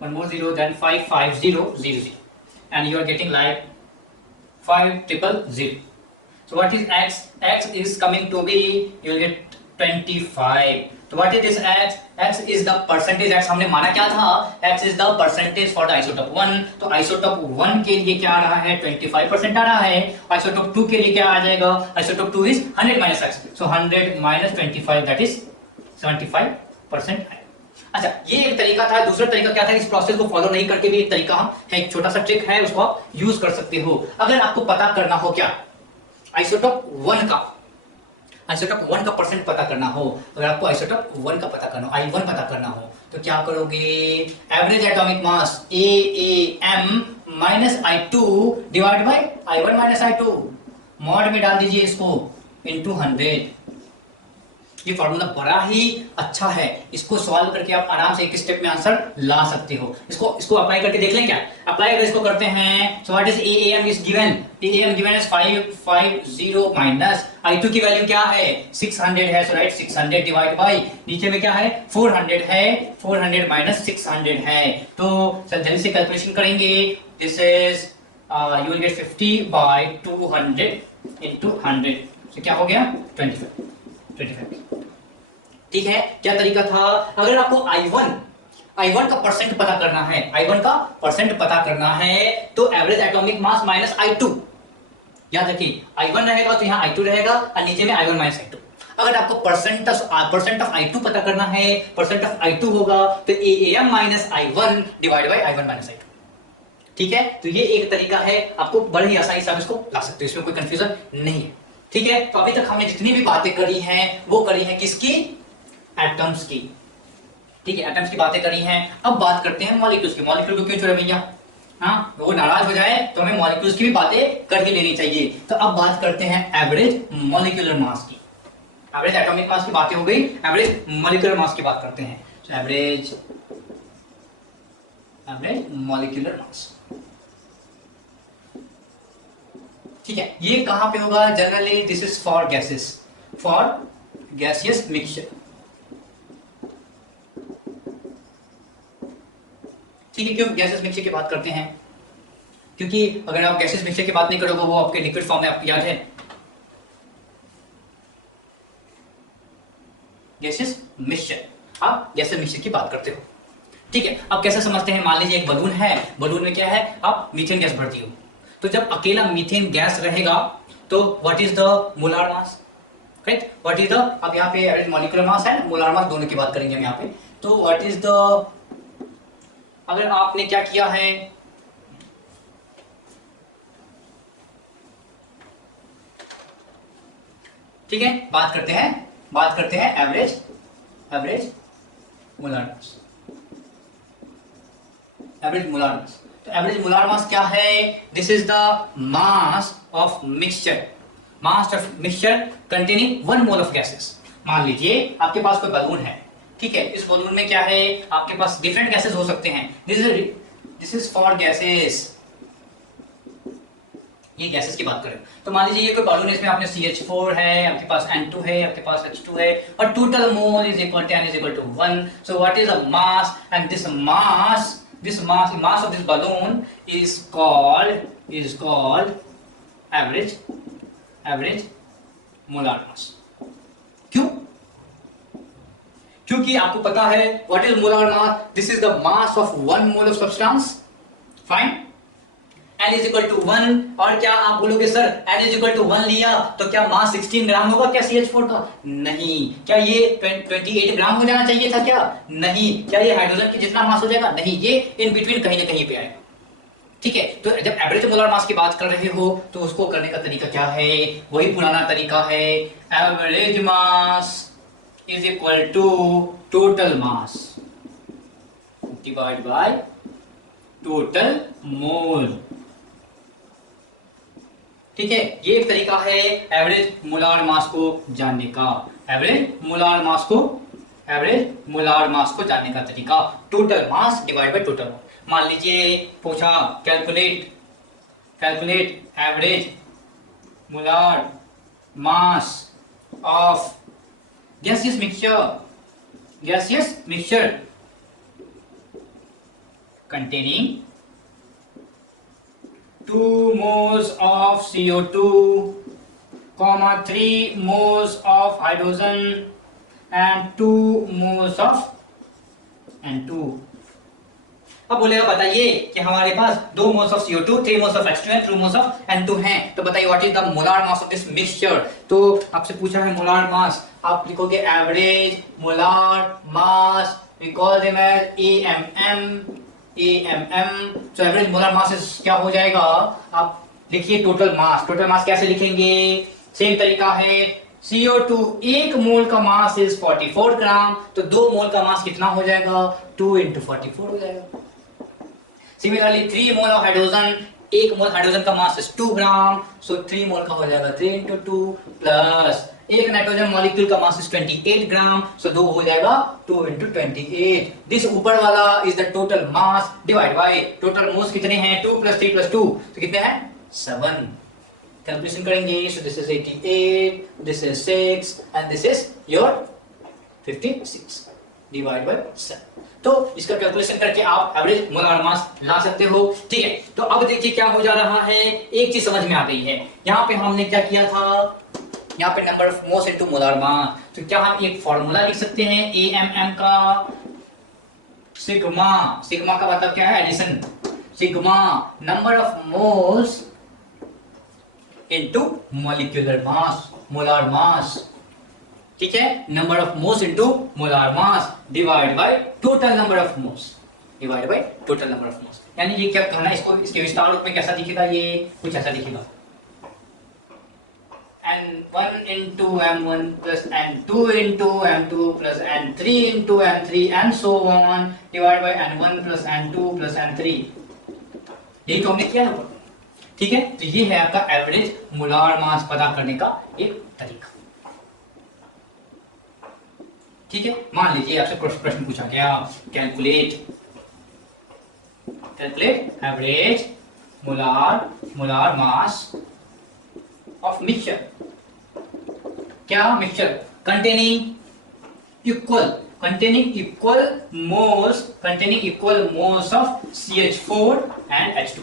one more zero, then 55000 and you are getting like 5000. So what is x? X is coming to be, you will get 25. So what is this x? X is the percentage, x हमने माना क्या था, x is the percentage for the isotope 1, तो isotope 1 के लिए क्या आ रहा है 25% आ रहा है, isotope 2 के लिए क्या आ जाएगा, isotope 2 is 100 minus x, so 100 minus 25 that is 75% है। अच्छा, ये एक तरीका था। दूसरा तरीका क्या था, इस प्रोसेस को फॉलो नहीं करके भी एक तरीका है, एक छोटा सा ट्रिक है, उसको आप यूज कर सकते हो। अगर आपको पता करना हो क्या, आइसोटोप 1 का, आइसोटोप 1 का परसेंट पता करना हो, अगर आपको आइसोटोप 1 का पता करना हो, I1 पता करना हो, तो क्या करोगे, average atomic mass AAM minus I2 divide by I1 minus I2, mod में डाल दीजिए इसको इनटू 100। ये फॉर्मूला बड़ा ही अच्छा है, इसको सॉल्व करके आप आराम से एक स्टेप में आंसर ला सकते हो। इसको अप्लाई करके देख लें क्या, अप्लाई अगर इसको करते हैं, सो what is AAM is given, AAM given is 550 minus I2 की वैल्यू क्या है 600 है, सो राइट 600 डिवाइड बाय नीचे में क्या है 400 है, 400 माइनस 600 है, तो जल्दी से कैलकुलेशन करेंगे, this is you will get 50 by 200 into 100, तो क्या हो गया 25। ठीक है, क्या तरीका था, अगर आपको I1 का परसेंट पता करना है, I1 का परसेंट पता करना है, तो एवरेज एटॉमिक मास माइनस I2, याद रखिए I1 रहेगा तो यहाँ I2 रहेगा और नीचे में I1 माइनस I2। अगर आपको परसेंट ऑफ I2 पता करना है, परसेंट ऑफ I2 होगा तो AAM minus I1 divide by I1 minus I2। ठीक है, तो ये एक तरीका है, आपको बड़े ही आसानी से आप इसको ला सकते हो, इसमें कोई कंफ्यूजन नहीं है। ठीक है, तो अभी तक हमने जितनी भी बातें करी हैं वो करी हैं किसकी, एटम्स की। ठीक है, एटम्स की बातें करी हैं, अब बात करते हैं मॉलिक्यूल्स की। मॉलिक्यूल को क्यों छोड़े भैया, हाँ वो नाराज हो जाए तो हमें मॉलिक्यूल्स की भी बातें कर ही लेनी चाहिए। तो अब बात करते हैं एवरेज मॉलिक्यूलर मास की। एवरेज एटॉमिक मास की बातें हो गई, एवरेज मॉलिक्यूलर मास की बात करते हैं। तो एवरेज मॉलिक्यूलर मास, ठीक है, ये कहां पे होगा, generally this is for gases, for gaseous mixture. ठीक है, क्यों गैसेस मिक्सचर की बात करते हैं, क्योंकि अगर आप गैसेस मिक्सचर की बात नहीं करोगे वो आपके लिक्विड फॉर्म में, आपको याद है गैसेस मिक्सचर, आप गैसेस मिक्सचर की बात करते हो। ठीक है, अब कैसे समझते हैं, मान लीजिए एक बलून है, बलून में क्या है, आप मीथेन गैस भरती हो, तो जब अकेला मीथेन गैस रहेगा तो what is the molar mass, right, what is the, अब यहाँ पे एवरेज मॉलिक्यूलर मास है, मोलार मास दोनों की बात करेंगे हम यहाँ पे, तो व्हाट इज द, अगर आपने क्या किया है, ठीक है, बात करते हैं एवरेज मोलार मास, एवरेज मोलार मास। तो एवरेज मोलार मास क्या है, this is the mass of mixture, mass of mixture containing 1 mole of gases. मान लीजिए आपके पास कोई बलून है, ठीक है, इस बलून में क्या है, आपके पास डिफरेंट गैसेस हो सकते हैं, दिस इज फॉर गैसेस, ये गैसेस की बात करें तो मान लीजिए ये कोई बलून है, इसमें आपने CH4 है, आपके पास N2 है, आपके पास H2 है, और total mole is equal to N is equal to 1। So what is the mass, and this mass of this balloon is called average molar mass। क्यों, क्योंकि आपको पता है what is molar mass, this is the mass of 1 mole of substance, fine, N is equal to 1, और क्या आप बोलोगे sir N is equal to 1 लिया तो क्या मास 16 ग्राम होगा क्या CH4 का, नहीं, क्या ये 28 ग्राम हो जाना चाहिए था क्या, नहीं, क्या ये हाइड्रोजन की जितना मास हो जाएगा, नहीं, ये इन बिटवीन कहीं ना कहीं पे आएगा। ठीक है, तो जब एवरेज मोलर मास की बात कर रहे हो तो उसको करने का तरीका क्या है, वही पुराना तरीका है, average mass is equal to total mass, divide by total mole. ठीक है, ये एक तरीका है एवरेज मोलार मास को जानने का। एवरेज मोलार मास को जानने का तरीका, total mass divide by total. मान लीजिए पूछा calculate average molar mass of gaseous mixture containing 2 moles of CO2, 3 moles of hydrogen and 2 moles of N2। अब बोलेगा बताइए कि हमारे पास 2 moles of CO2, 3 moles of H2 and 2 moles of N2 हैं, तो बताइए what is the molar mass of this mixture. तो आपसे पूछा है मोलार मास, आप लिखोगे average molar mass, we call them as AMM। So average molar mass क्या हो जाएगा, आप लिखिए टोटल मास कैसे लिखेंगे, सेम तरीका है। CO2 1 मोल का मास इज 44 ग्राम, तो 2 मोल का मास कितना हो जाएगा, 2 into 44 हो जाएगा। Similarly 3 mole of hydrogen, 1 mole hydrogen का मास इज 2 ग्राम, सो 3 मोल का हो जाएगा 3 into 2 प्लस 1 नाइट्रोजन मॉलिक्यूल का मास इज 28 ग्राम, सो 2 हो जाएगा 2 into 28। दिस ऊपर वाला is the total mass divide by total moles कितने हैं, 2 + 3 + 2, तो कितने हैं 7। कैलकुलेशन करेंगे, सो this is 88, this is 6 and this is your 56 divide by 7। तो इसका कैलकुलेशन करके आप एवरेज मोलार मास ला सकते हो। ठीक है, तो अब देखिए क्या हो जा रहा है, एक चीज समझ में आ गई है। यहाँ पे हमने क्या किया था, यहाँ पे number of moles into molar मास, तो क्या हम एक फॉर्मूला लिख सकते हैं AMM का, सिग्मा का मतलब क्या है, addition, sigma number of moles into molecular mass, molar mass. ठीक है, number of moles into molar mass divide by total number of moles, divide by total number of moles. यानी ये क्या करना है, इसको इसके विस्तार रूप में कैसा दिखेगा, ये कुछ ऐसा दिखेगा, N1 into M1 plus N2 into M2 plus N3 into M3 and so on divided by N1 plus N2 plus N3। यही तो हमने किया है। ठीक है, तो ये है आपका एवरेज मोलार मास पता करने का एक तरीका। ठीक है, मान लीजिए आपसे प्रश्न पूछा गया, calculate average molar mass of mixture, क्या mixture containing equal moles of CH4 and H2,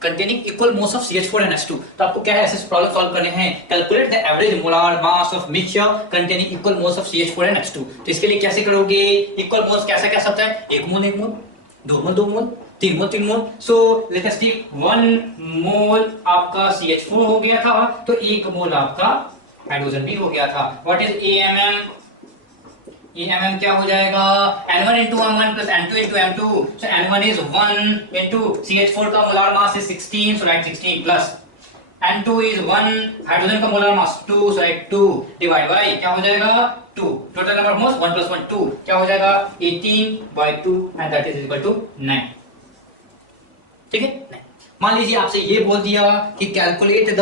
containing equal moles of CH4 and H2। तो आपको क्या है, ऐसे प्रॉब्लम सॉल्व करने हैं, calculate the average molar mass of mixture containing equal moles of CH4 and H2। तो इसके लिए कैसे करोगे, इक्वल मोल्स कैसे क्या सकता है, 1 मोल 1 मोल, 2 मोल 2 मोल, 3 मोल 3 मोल। सो लेट अस टेक 1 मोल आपका CH4 हो गया था, तो 1 मोल आपका हाइड्रोजन भी हो गया था। व्हाट इज AMM, AMM क्या हो जाएगा, N1 into M1 plus N2 into M2, so N1 is 1 into CH4 का molar mass is 16, so write 16 plus N2 is 1, hydrogen का molar mass 2, so write 2 divide by क्या हो जाएगा 2, total number of moles 1 plus 1 2, क्या हो जाएगा 18/2 and that is equal to 9। ठीक है, मान लीजिए आपसे ये बोल दिया कि calculate the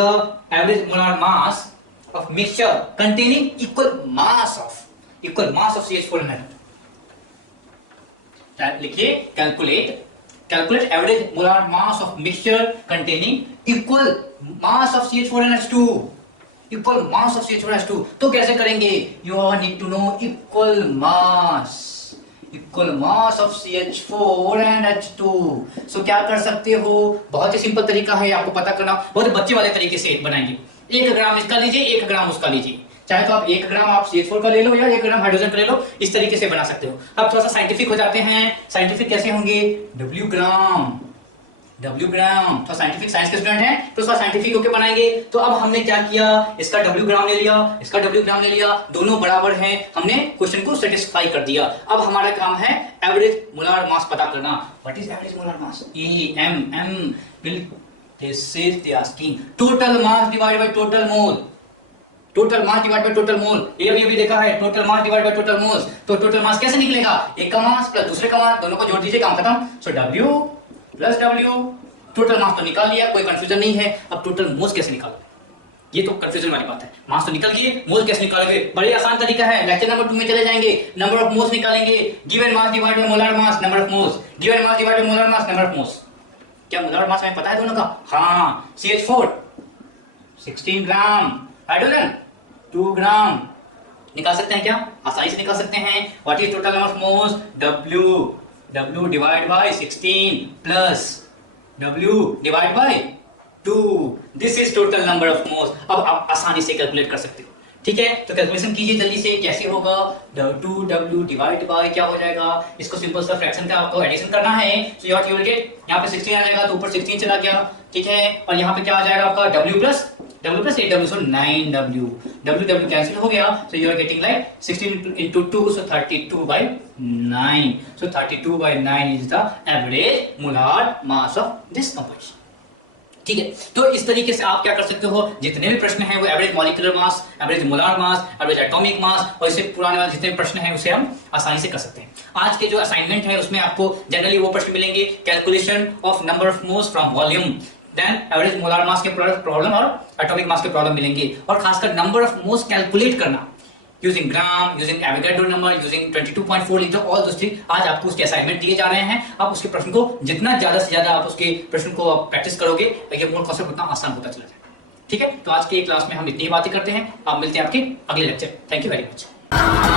average molar mass of mixture containing equal mass of CH4 and N2। लिखिए calculate average molar mass of mixture containing equal mass of CH4 and H2, equal mass of CH4 and H2। तो कैसे करेंगे, you need to know equal mass of CH4 and H2। सो क्या कर सकते हो, बहुत ही सिंपल तरीका है आपको पता करना, बहुत बच्चे वाले तरीके से बनाएंगे। 1 ग्राम इसका लीजिए, 1 ग्राम उसका लीजिए, चाहे तो आप 1 ग्राम आप CH4 का ले लो या 1 ग्राम हाइड्रोजन का ले लो, इस तरीके से बना सकते हो। अब थोड़ा सा साइंटिफिक हो जाते हैं, साइंटिफिक कैसे होंगे, W ग्राम, तो साइंटिफिक साइंस के स्टूडेंट हैं तो उसका साइंटिफिक होके बनाएंगे। तो अब हमने क्या किया, इसका W ग्राम ले लिया, इसका W ग्राम ले लिया, दोनों बराबर हैं, हमने क्वेश्चन को सेटिस्फाई कर दिया। अब हमारा काम है एवरेज मोलार मास पता करना। What is average molar mass, AMM, this is the asking total mass divided by total mole, total mass divide by total मोल, ये भी देखा है, total mass divide by total moles. तो टोटल मास कैसे निकलेगा, एक का मास प्लस दूसरे का मास, दोनों को जोड़ दीजिए, काम खत्म। सो W plus W, total mass तो निकाल लिया, कोई कंफ्यूजन नहीं है। अब टोटल मोल्स कैसे निकालोगे, ये तो कंफ्यूजन वाली बात है। मास तो निकल गए, मोल कैसे निकालोगे, बड़े आसान तरीका है। लेक्चर नंबर 2 में चले जाएंगे, नंबर ऑफ मोल्स निकालेंगे। Given mass divide by molar mass, number of moles, given mass divide by molar mass, number of moles. क्या मोलर मास हमें पता है दोनों का, हाँ, CH4 16 ग्राम, हाइड्रोजन 2 ग्राम, निकाल सकते हैं क्या, आसानी से निकाल सकते हैं। What is total number of moles, W divide by 16 plus W divide by 2, this is total number of moles. अब आप आसानी से कैलकुलेट कर सकते हो, ठीक है। तो कैलकुलेशन कीजिए जल्दी से, कैसे होगा, 2W डिवाइड बाय क्या हो जाएगा, इसको सिंपल सा फ्रैक्शन का आपको एडिशन करना है। So what you will gate, यहाँ पे 16 आ जाएगा तो ऊपर 16 चला गया, ठीक है। और यहाँ पे क्या आ जाएगा आपका W plus 8W, so 9W, W cancel हो गया। So you are getting like 16 into 2, so 32/9, so 32/9 is the average molar mass of this composition, ठीक है। तो इस तरीके से आप क्या कर सकते हो, जितने भी प्रश्न हैं वो average molecular mass, average molar मास, एवरेज एटॉमिक मास और इससे पुराने वाले जितने प्रश्न हैं उसे हम आसानी से कर सकते हैं। आज के जो असाइनमेंट है उसमें आपको जनरली वो प्रश्न मिलेंगे, calculation of number of moles from volume, then average molar mass के प्रॉब्लम और एटॉमिक मास के प्रॉब्लम मिलेंगे, और खासकर नंबर ऑफ मोल्स कैलकुलेट करना using gram, using Avogadro number, using 22.4 litre, all those things आज आपको उसके असाइनमेंट दिए जा रहे हैं। आप उसके प्रश्न को जितना ज्यादा से ज्यादा आप उसके प्रश्न को प्रैक्टिस करोगे, ये मोल कॉन्सेप्ट उतना आसान होता चला जाएगा, ठीक है। तो आज की क्लास में हम इतनी ही बातें करते हैं, आप मिलते हैं आपके अगले lecture. Thank you very much.